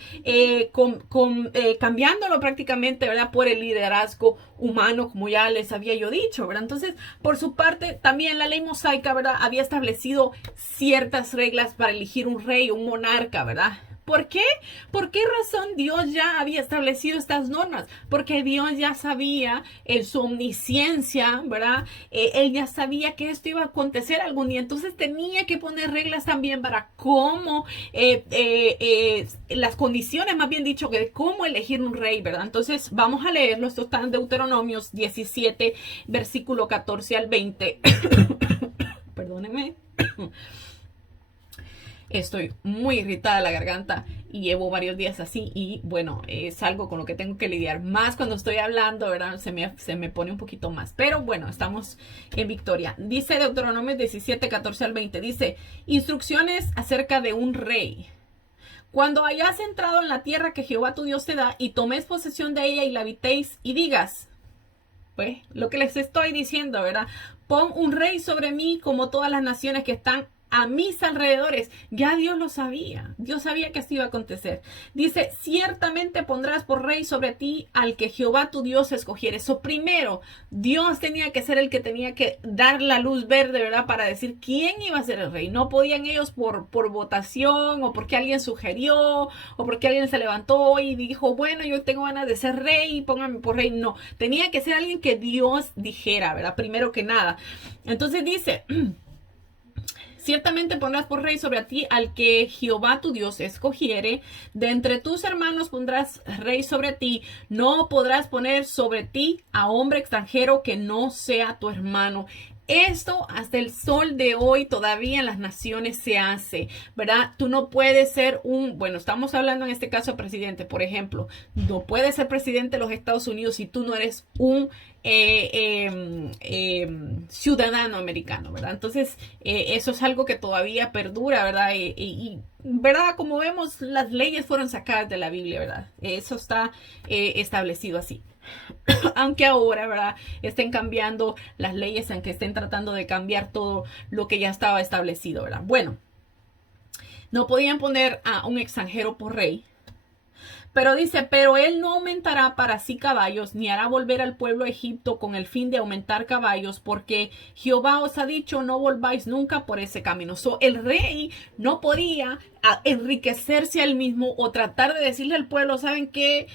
cambiándolo prácticamente, ¿verdad?, por el liderazgo humano, como ya les había yo dicho, ¿verdad? Entonces, por su parte, también la ley mosaica, ¿verdad?, había establecido ciertas reglas para elegir un rey, un monarca, ¿verdad? ¿Por qué? ¿Por qué razón Dios ya había establecido estas normas? Porque Dios ya sabía en su omnisciencia, ¿verdad? Él ya sabía que esto iba a acontecer algún día. Entonces tenía que poner reglas también para cómo, las condiciones, más bien dicho, de cómo elegir un rey, ¿verdad? Entonces vamos a leerlo. Esto está en Deuteronomios 17, versículo 14 al 20. Perdónenme. Estoy muy irritada de la garganta y llevo varios días así y bueno, es algo con lo que tengo que lidiar más cuando estoy hablando, ¿verdad? Se me pone un poquito más, pero bueno, estamos en victoria. Dice Deuteronomio 17, 14 al 20, dice, instrucciones acerca de un rey. Cuando hayas entrado en la tierra que Jehová tu Dios te da y tomes posesión de ella y la habitéis y digas, pues lo que les estoy diciendo, ¿verdad? Pon un rey sobre mí como todas las naciones que están a mis alrededores. Ya Dios lo sabía. Dios sabía que esto iba a acontecer. Dice, ciertamente pondrás por rey sobre ti al que Jehová tu Dios escogiere. Eso primero, Dios tenía que ser el que tenía que dar la luz verde, ¿verdad? Para decir quién iba a ser el rey. No podían ellos por votación o porque alguien sugirió o porque alguien se levantó y dijo, bueno, yo tengo ganas de ser rey, pónganme por rey. No, tenía que ser alguien que Dios dijera, ¿verdad? Primero que nada. Entonces dice, ciertamente pondrás por rey sobre ti al que Jehová tu Dios escogiere. De entre tus hermanos pondrás rey sobre ti. No podrás poner sobre ti a hombre extranjero que no sea tu hermano. Esto hasta el sol de hoy todavía en las naciones se hace, ¿verdad? Tú no puedes ser bueno, estamos hablando en este caso de presidente, por ejemplo, no puedes ser presidente de los Estados Unidos si tú no eres un ciudadano americano, ¿verdad? Entonces, eso es algo que todavía perdura, ¿verdad? Y ¿verdad? Como vemos, las leyes fueron sacadas de la Biblia, ¿verdad? Eso está establecido así. Aunque ahora, ¿verdad?, estén cambiando las leyes, aunque estén tratando de cambiar todo lo que ya estaba establecido, ¿verdad? Bueno, no podían poner a un extranjero por rey. Pero dice, pero él no aumentará para sí caballos, ni hará volver al pueblo a Egipto con el fin de aumentar caballos, porque Jehová os ha dicho, no volváis nunca por ese camino. So, el rey no podía enriquecerse a él mismo o tratar de decirle al pueblo, ¿saben qué?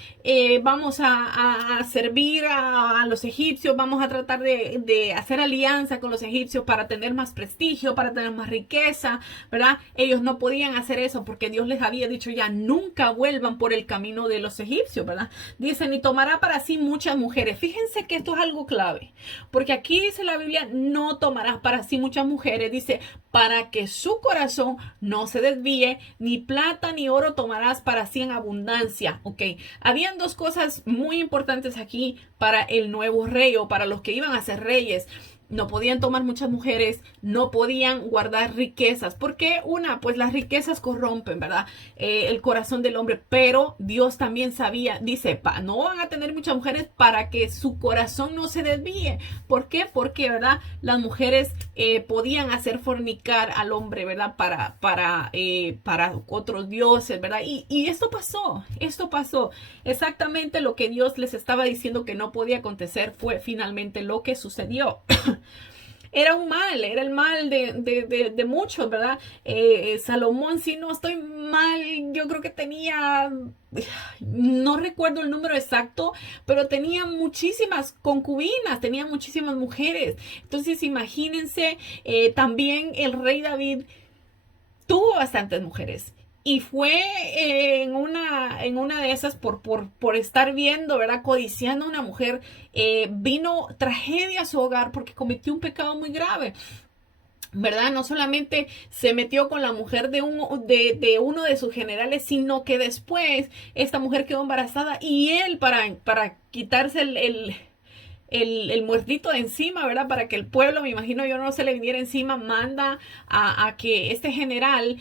Vamos a servir a los egipcios, vamos a tratar de hacer alianza con los egipcios para tener más prestigio, para tener más riqueza, ¿verdad? Ellos no podían hacer eso porque Dios les había dicho ya, nunca vuelvan por el camino de los egipcios, ¿verdad? Dicen, y tomará para sí muchas mujeres. Fíjense que esto es algo clave, porque aquí dice la Biblia, no tomarás para sí muchas mujeres, dice, para que su corazón no se desvíe, ni plata ni oro tomarás para sí en abundancia, ¿ok? Habían dos cosas muy importantes aquí para el nuevo rey o para los que iban a ser reyes. no podían tomar muchas mujeres, no podían guardar riquezas. Porque pues las riquezas corrompen, ¿verdad? El corazón del hombre. Pero Dios también sabía, dice, no van a tener muchas mujeres para que su corazón no se desvíe. ¿Por qué? Porque, ¿verdad? Las mujeres podían hacer fornicar al hombre, ¿verdad? Para otros dioses, ¿verdad? Y esto pasó. Exactamente lo que Dios les estaba diciendo que no podía acontecer fue finalmente lo que sucedió. Era el mal de muchos, ¿verdad? Salomón, si no estoy mal, yo creo que tenía, no recuerdo el número exacto, pero tenía muchísimas concubinas, tenía muchísimas mujeres. Entonces, imagínense, también el rey David tuvo bastantes mujeres. Y fue en una de esas, por estar viendo, ¿verdad? Codiciando a una mujer, vino tragedia a su hogar porque cometió un pecado muy grave, ¿verdad? No solamente se metió con la mujer de uno de sus generales, sino que después esta mujer quedó embarazada y él, para quitarse el muertito de encima, ¿verdad? Para que el pueblo, me imagino yo, no se le viniera encima, manda a que este general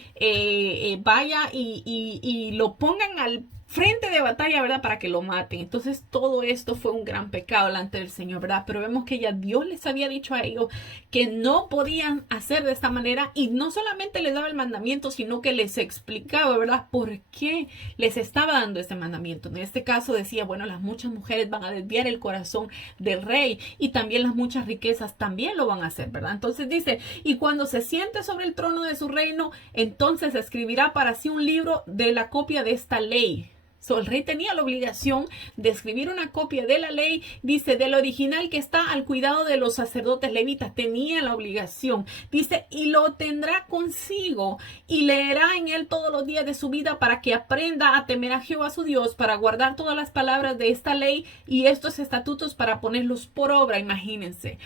vaya y lo pongan al frente de batalla, ¿verdad? Para que lo maten. Entonces todo esto fue un gran pecado delante del Señor, ¿verdad? Pero vemos que ya Dios les había dicho a ellos que no podían hacer de esta manera, y no solamente les daba el mandamiento, sino que les explicaba, ¿verdad? Por qué les estaba dando este mandamiento. En este caso decía, bueno, las muchas mujeres van a desviar el corazón del rey, y también las muchas riquezas también lo van a hacer, ¿verdad? Entonces dice, y cuando se siente sobre el trono de su reino, entonces escribirá para sí un libro de la copia de esta ley. El rey tenía la obligación de escribir una copia de la ley, dice, del original que está al cuidado de los sacerdotes levitas. Tenía la obligación, dice, y lo tendrá consigo y leerá en él todos los días de su vida para que aprenda a temer a Jehová su Dios, para guardar todas las palabras de esta ley y estos estatutos para ponerlos por obra. Imagínense,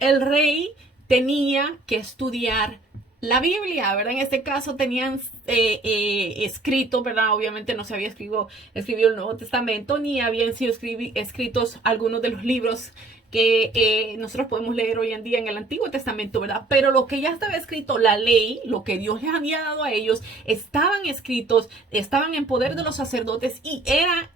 el rey tenía que estudiar la Biblia, ¿verdad? En este caso tenían escrito, ¿verdad? Obviamente no se había escrito el Nuevo Testamento, ni habían sido escritos algunos de los libros que nosotros podemos leer hoy en día en el Antiguo Testamento, ¿verdad? Pero lo que ya estaba escrito, la ley, lo que Dios les había dado a ellos, estaban escritos, estaban en poder de los sacerdotes, y era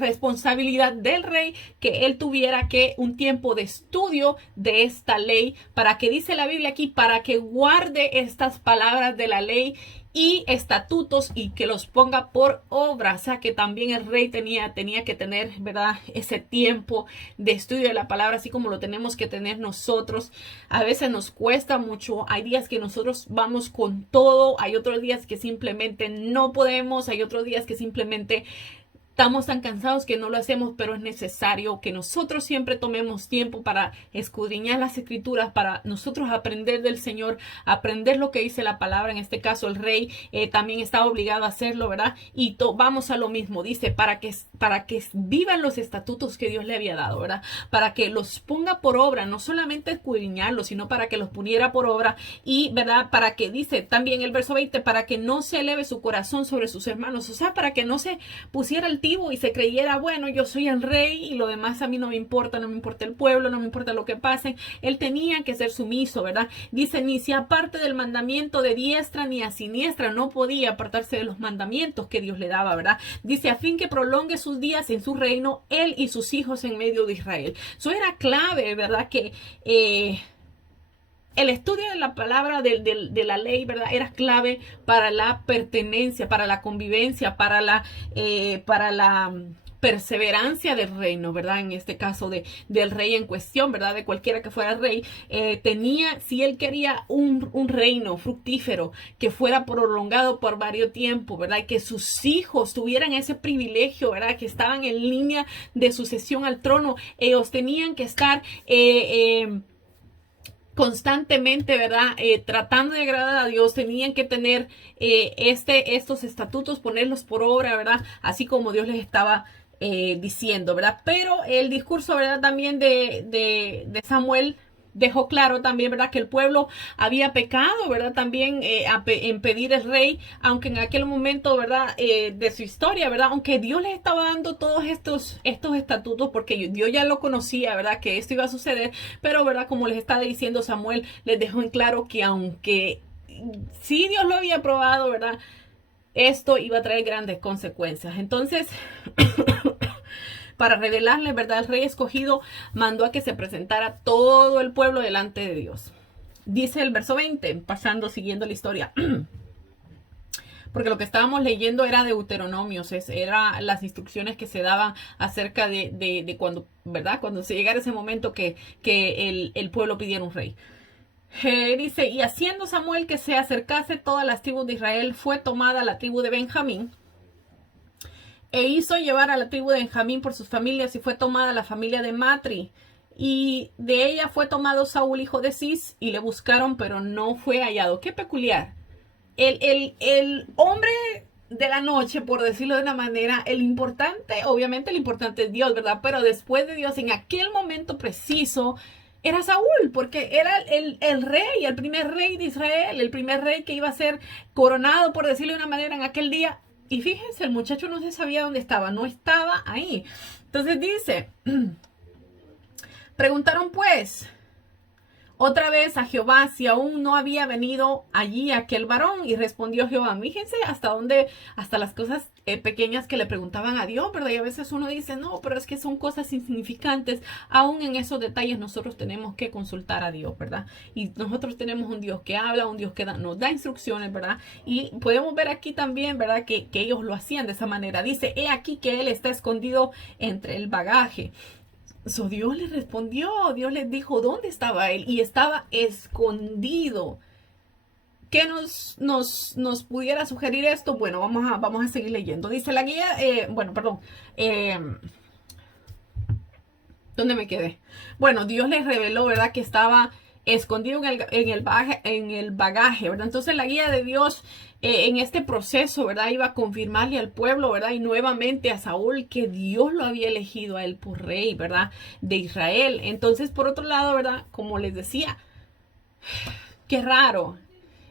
responsabilidad del rey que él tuviera que un tiempo de estudio de esta ley, para que, dice la Biblia aquí, para que guarde estas palabras de la ley y estatutos y que los ponga por obra. O sea que también el rey tenía que tener, ¿verdad?, ese tiempo de estudio de la palabra, así como lo tenemos que tener nosotros. A veces nos cuesta mucho, hay días que nosotros vamos con todo, hay otros días que simplemente no podemos, hay otros días que simplemente estamos tan cansados que no lo hacemos, pero es necesario que nosotros siempre tomemos tiempo para escudriñar las escrituras, para nosotros aprender del Señor, aprender lo que dice la palabra. En este caso el rey también estaba obligado a hacerlo, ¿verdad? Y vamos a lo mismo, dice, para que vivan los estatutos que Dios le había dado, ¿verdad? Para que los ponga por obra, no solamente escudriñarlos, sino para que los poniera por obra, y, ¿verdad? Para que, dice también el verso 20, para que no se eleve su corazón sobre sus hermanos, o sea, para que no se pusiera el y se creyera, bueno, yo soy el rey y lo demás a mí no me importa el pueblo, no me importa lo que pase. Él tenía que ser sumiso, ¿verdad? Dice, ni se aparte del mandamiento de diestra ni a siniestra, no podía apartarse de los mandamientos que Dios le daba, ¿verdad? Dice, a fin que prolongue sus días en su reino, él y sus hijos en medio de Israel. Eso era clave, ¿verdad? Que el estudio de la palabra de la ley, ¿verdad?, era clave para la pertenencia, para la convivencia, para la perseverancia del reino, ¿verdad? En este caso del rey en cuestión, ¿verdad? De cualquiera que fuera el rey, si él quería un reino fructífero que fuera prolongado por varios tiempos, ¿verdad? Y que sus hijos tuvieran ese privilegio, ¿verdad? Que estaban en línea de sucesión al trono, ellos tenían que estar constantemente, ¿verdad? Tratando de agradar a Dios, tenían que tener estos estatutos, ponerlos por obra, ¿verdad? Así como Dios les estaba diciendo, ¿verdad? Pero el discurso, ¿verdad?, también de Samuel dejó claro también, ¿verdad?, que el pueblo había pecado, ¿verdad?, también en pedir el rey, aunque en aquel momento, ¿verdad?, de su historia, ¿verdad?, aunque Dios les estaba dando todos estos estatutos, porque Dios ya lo conocía, ¿verdad?, que esto iba a suceder, pero, ¿verdad?, como les está diciendo Samuel, les dejó en claro que aunque sí Dios lo había aprobado, ¿verdad?, esto iba a traer grandes consecuencias. Entonces, para revelarle, ¿verdad?, el rey escogido mandó a que se presentara todo el pueblo delante de Dios. Dice el verso 20, pasando, siguiendo la historia. Porque lo que estábamos leyendo era Deuteronomios, era las instrucciones que se daban acerca de cuando, ¿verdad?, cuando se llegara ese momento que el pueblo pidiera un rey. Dice, y haciendo Samuel que se acercase todas las tribus de Israel, fue tomada la tribu de Benjamín, e hizo llevar a la tribu de Benjamín por sus familias, y fue tomada la familia de Matri, y de ella fue tomado Saúl, hijo de Cis, y le buscaron, pero no fue hallado. Qué peculiar. El hombre de la noche, por decirlo de una manera, obviamente el importante es Dios, ¿verdad? Pero después de Dios, en aquel momento preciso, era Saúl, porque era el rey, el primer rey de Israel, el primer rey que iba a ser coronado, por decirlo de una manera, en aquel día. Y fíjense, el muchacho no se sabía dónde estaba, no estaba ahí. Entonces dice, preguntaron pues otra vez a Jehová si aún no había venido allí aquel varón, y respondió Jehová. Fíjense hasta las cosas pequeñas que le preguntaban a Dios, ¿verdad? Y a veces uno dice, no, pero es que son cosas insignificantes. Aún en esos detalles nosotros tenemos que consultar a Dios, ¿verdad? Y nosotros tenemos un Dios que habla, un Dios que nos da instrucciones, ¿verdad? Y podemos ver aquí también, ¿verdad?, que ellos lo hacían de esa manera. Dice, he aquí que él está escondido entre el bagaje. So, Dios les respondió, Dios les dijo dónde estaba él, y estaba escondido. ¿Qué nos pudiera sugerir esto? Bueno, vamos a seguir leyendo. Dice la guía, ¿dónde me quedé? Bueno, Dios les reveló, ¿verdad?, que estaba escondido en el bagaje, ¿verdad? Entonces la guía de Dios en este proceso, ¿verdad?, iba a confirmarle al pueblo, ¿verdad?, y nuevamente a Saúl, que Dios lo había elegido a él por rey, ¿verdad?, de Israel. Entonces, por otro lado, ¿verdad?, como les decía, qué raro,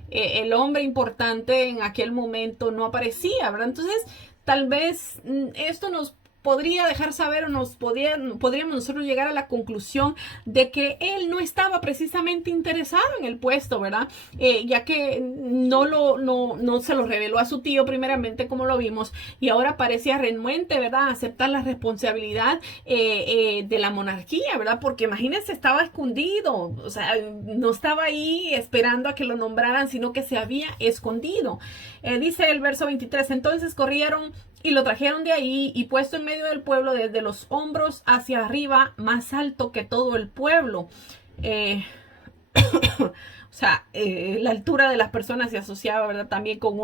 el hombre importante en aquel momento no aparecía, ¿verdad? Entonces, tal vez esto nos podría dejar saber, o podríamos nosotros llegar a la conclusión de que él no estaba precisamente interesado en el puesto, ¿verdad? Ya que no se lo reveló a su tío primeramente, como lo vimos, y ahora parecía renuente, ¿verdad?, a aceptar la responsabilidad de la monarquía, ¿verdad? Porque imagínense, estaba escondido, o sea, no estaba ahí esperando a que lo nombraran, sino que se había escondido. Dice el verso 23, entonces corrieron y lo trajeron de ahí, y puesto en medio del pueblo, desde los hombros hacia arriba, más alto que todo el pueblo. O sea, la altura de las personas se asociaba, ¿verdad?, también con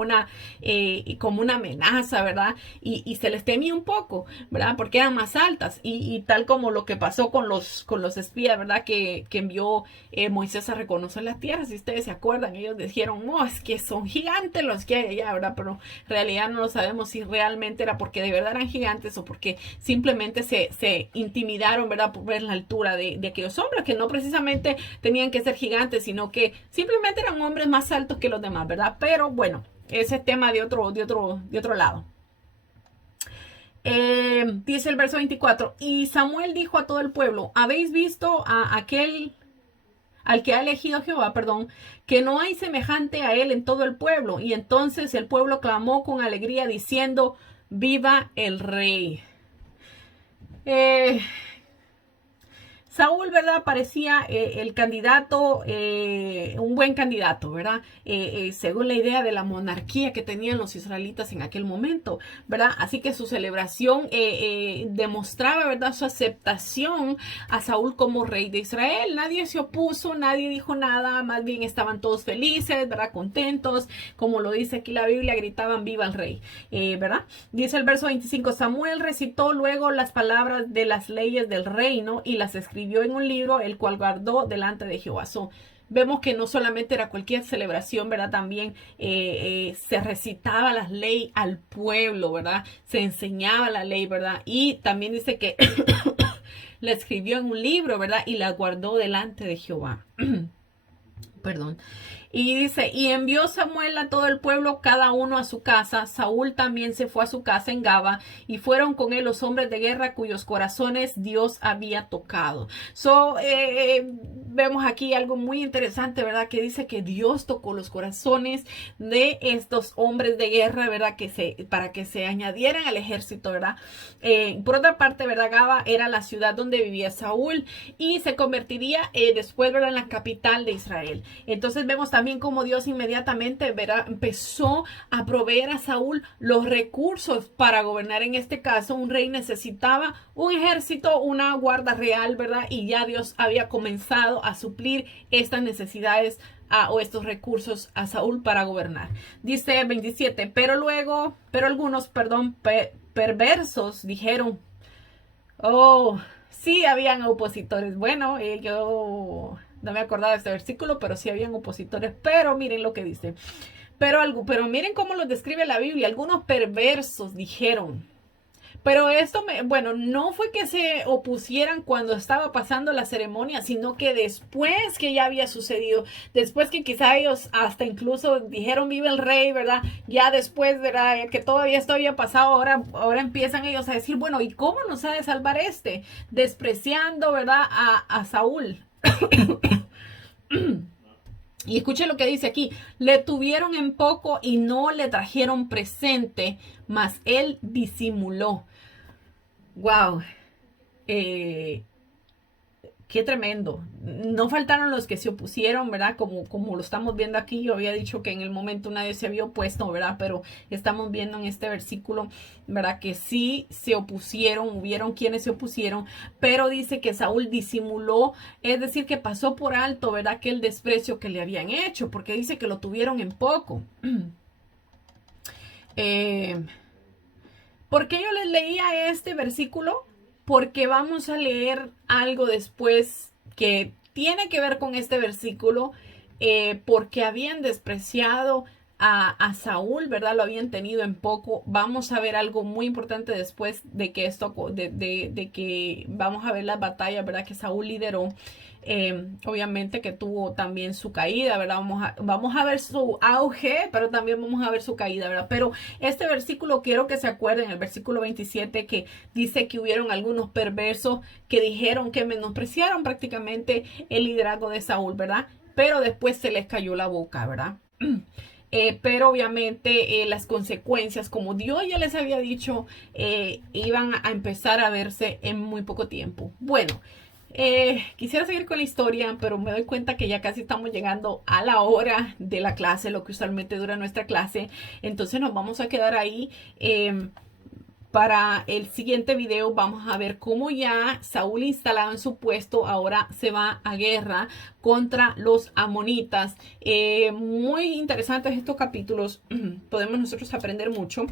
como una amenaza, ¿verdad? Y se les temía un poco, ¿verdad?, porque eran más altas. Y tal como lo que pasó con los espías, ¿verdad?, que envió Moisés a reconocer las tierras. Si ustedes se acuerdan, ellos dijeron, no, es que son gigantes los que hay allá, ¿verdad? Pero en realidad no lo sabemos si realmente era porque de verdad eran gigantes, o porque simplemente se intimidaron, ¿verdad?, por ver la altura de aquellos hombres, que no precisamente tenían que ser gigantes, sino que simplemente eran hombres más altos que los demás, ¿verdad? Pero bueno, ese es tema de otro lado. Dice el verso 24, y Samuel dijo a todo el pueblo, ¿habéis visto al que ha elegido Jehová, que no hay semejante a él en todo el pueblo? Y entonces el pueblo clamó con alegría diciendo, viva el rey. Saúl, ¿verdad?, parecía el candidato, un buen candidato, ¿verdad? Según la idea de la monarquía que tenían los israelitas en aquel momento, ¿verdad? Así que su celebración demostraba, ¿verdad?, su aceptación a Saúl como rey de Israel. Nadie se opuso, nadie dijo nada, más bien estaban todos felices, ¿verdad?, contentos. Como lo dice aquí la Biblia, gritaban viva el rey, ¿verdad? Dice el verso 25, Samuel recitó luego las palabras de las leyes del reino y las escribió en un libro, el cual guardó delante de Jehová. Vemos que no solamente era cualquier celebración, ¿verdad? También se recitaba la ley al pueblo, ¿verdad? Se enseñaba la ley, ¿verdad? Y también dice que la escribió en un libro, ¿verdad? Y la guardó delante de Jehová. Perdón. Y dice, y envió Samuel a todo el pueblo, cada uno a su casa. Saúl también se fue a su casa en Gaba, y fueron con él los hombres de guerra cuyos corazones Dios había tocado. Vemos aquí algo muy interesante, ¿verdad? Que dice que Dios tocó los corazones de estos hombres de guerra, ¿verdad? Para que se añadieran al ejército, ¿verdad? Por otra parte, ¿verdad? Gaba era la ciudad donde vivía Saúl y se convertiría después, ¿verdad? En la capital de Israel. Entonces vemos también cómo Dios inmediatamente, ¿verdad? Empezó a proveer a Saúl los recursos para gobernar. En este caso, un rey necesitaba un ejército, una guarda real, ¿verdad? Y ya Dios había comenzado a suplir estas necesidades o estos recursos a Saúl para gobernar. Dice 27, pero algunos, perversos dijeron, oh, sí habían opositores. Bueno, yo no me acordaba de este versículo, pero sí habían opositores. Pero miren lo que dice. Pero miren cómo lo describe la Biblia. Algunos perversos dijeron. Pero esto, no fue que se opusieran cuando estaba pasando la ceremonia, sino que después que ya había sucedido, después que quizá ellos hasta incluso dijeron vive el rey, ¿verdad? Ya después, ¿verdad? Que todavía esto había pasado, ahora empiezan ellos a decir, bueno, ¿y cómo nos ha de salvar este? Despreciando, ¿verdad? A Saúl. Y escuche lo que dice aquí, le tuvieron en poco y no le trajeron presente, mas él disimuló. Wow, qué tremendo. No faltaron los que se opusieron, ¿verdad? Como lo estamos viendo aquí. Yo había dicho que en el momento nadie se había opuesto, ¿verdad? Pero estamos viendo en este versículo, ¿verdad? Que sí se opusieron, hubieron quienes se opusieron, pero dice que Saúl disimuló, es decir, que pasó por alto, ¿verdad? Aquel desprecio que le habían hecho, porque dice que lo tuvieron en poco. ¿Por qué yo les leía este versículo? Porque vamos a leer algo después que tiene que ver con este versículo, porque habían despreciado a Saúl, ¿verdad? Lo habían tenido en poco. Vamos a ver algo muy importante después de que de que vamos a ver las batallas, ¿verdad? Que Saúl lideró. Obviamente que tuvo también su caída, ¿verdad? Vamos a ver su auge, pero también vamos a ver su caída, ¿verdad? Pero este versículo quiero que se acuerden, el versículo 27, que dice que hubieron algunos perversos que dijeron, que menospreciaron prácticamente el liderazgo de Saúl, ¿verdad? Pero después se les cayó la boca, ¿verdad? Pero obviamente las consecuencias, como Dios ya les había dicho, iban a empezar a verse en muy poco tiempo. Bueno, quisiera seguir con la historia, pero me doy cuenta que ya casi estamos llegando a la hora de la clase, lo que usualmente dura nuestra clase. Entonces nos vamos a quedar ahí. Para el siguiente video vamos a ver cómo ya Saúl, instalado en su puesto, ahora se va a guerra contra los amonitas. Muy interesantes estos capítulos. Podemos nosotros aprender mucho.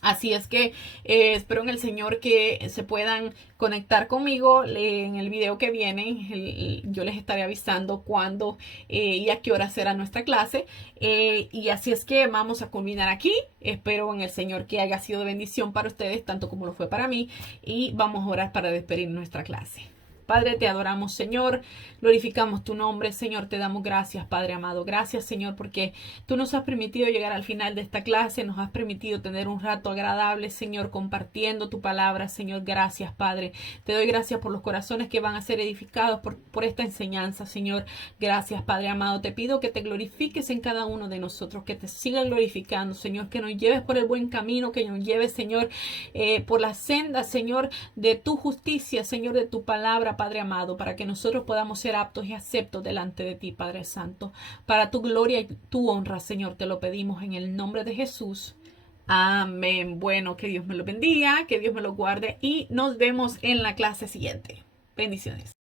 Así es que espero en el Señor que se puedan conectar conmigo en el video que viene. Yo les estaré avisando cuándo y a qué hora será nuestra clase. Y así es que vamos a culminar aquí. Espero en el Señor que haya sido de bendición para ustedes, tanto como lo fue para mí. Y vamos a orar para despedir nuestra clase. Padre, te adoramos, Señor, glorificamos tu nombre, Señor, te damos gracias, Padre amado. Gracias, Señor, porque tú nos has permitido llegar al final de esta clase, nos has permitido tener un rato agradable, Señor, compartiendo tu palabra, Señor. Gracias, Padre. Te doy gracias por los corazones que van a ser edificados por esta enseñanza, Señor. Gracias, Padre amado. Te pido que te glorifiques en cada uno de nosotros, que te siga glorificando, Señor, que nos lleves por el buen camino, que nos lleves, Señor, por la senda, Señor, de tu justicia, Señor, de tu palabra, Padre amado, para que nosotros podamos ser aptos y aceptos delante de ti, Padre Santo. Para tu gloria y tu honra, Señor, te lo pedimos en el nombre de Jesús. Amén. Bueno, que Dios me lo bendiga, que Dios me lo guarde y nos vemos en la clase siguiente. Bendiciones.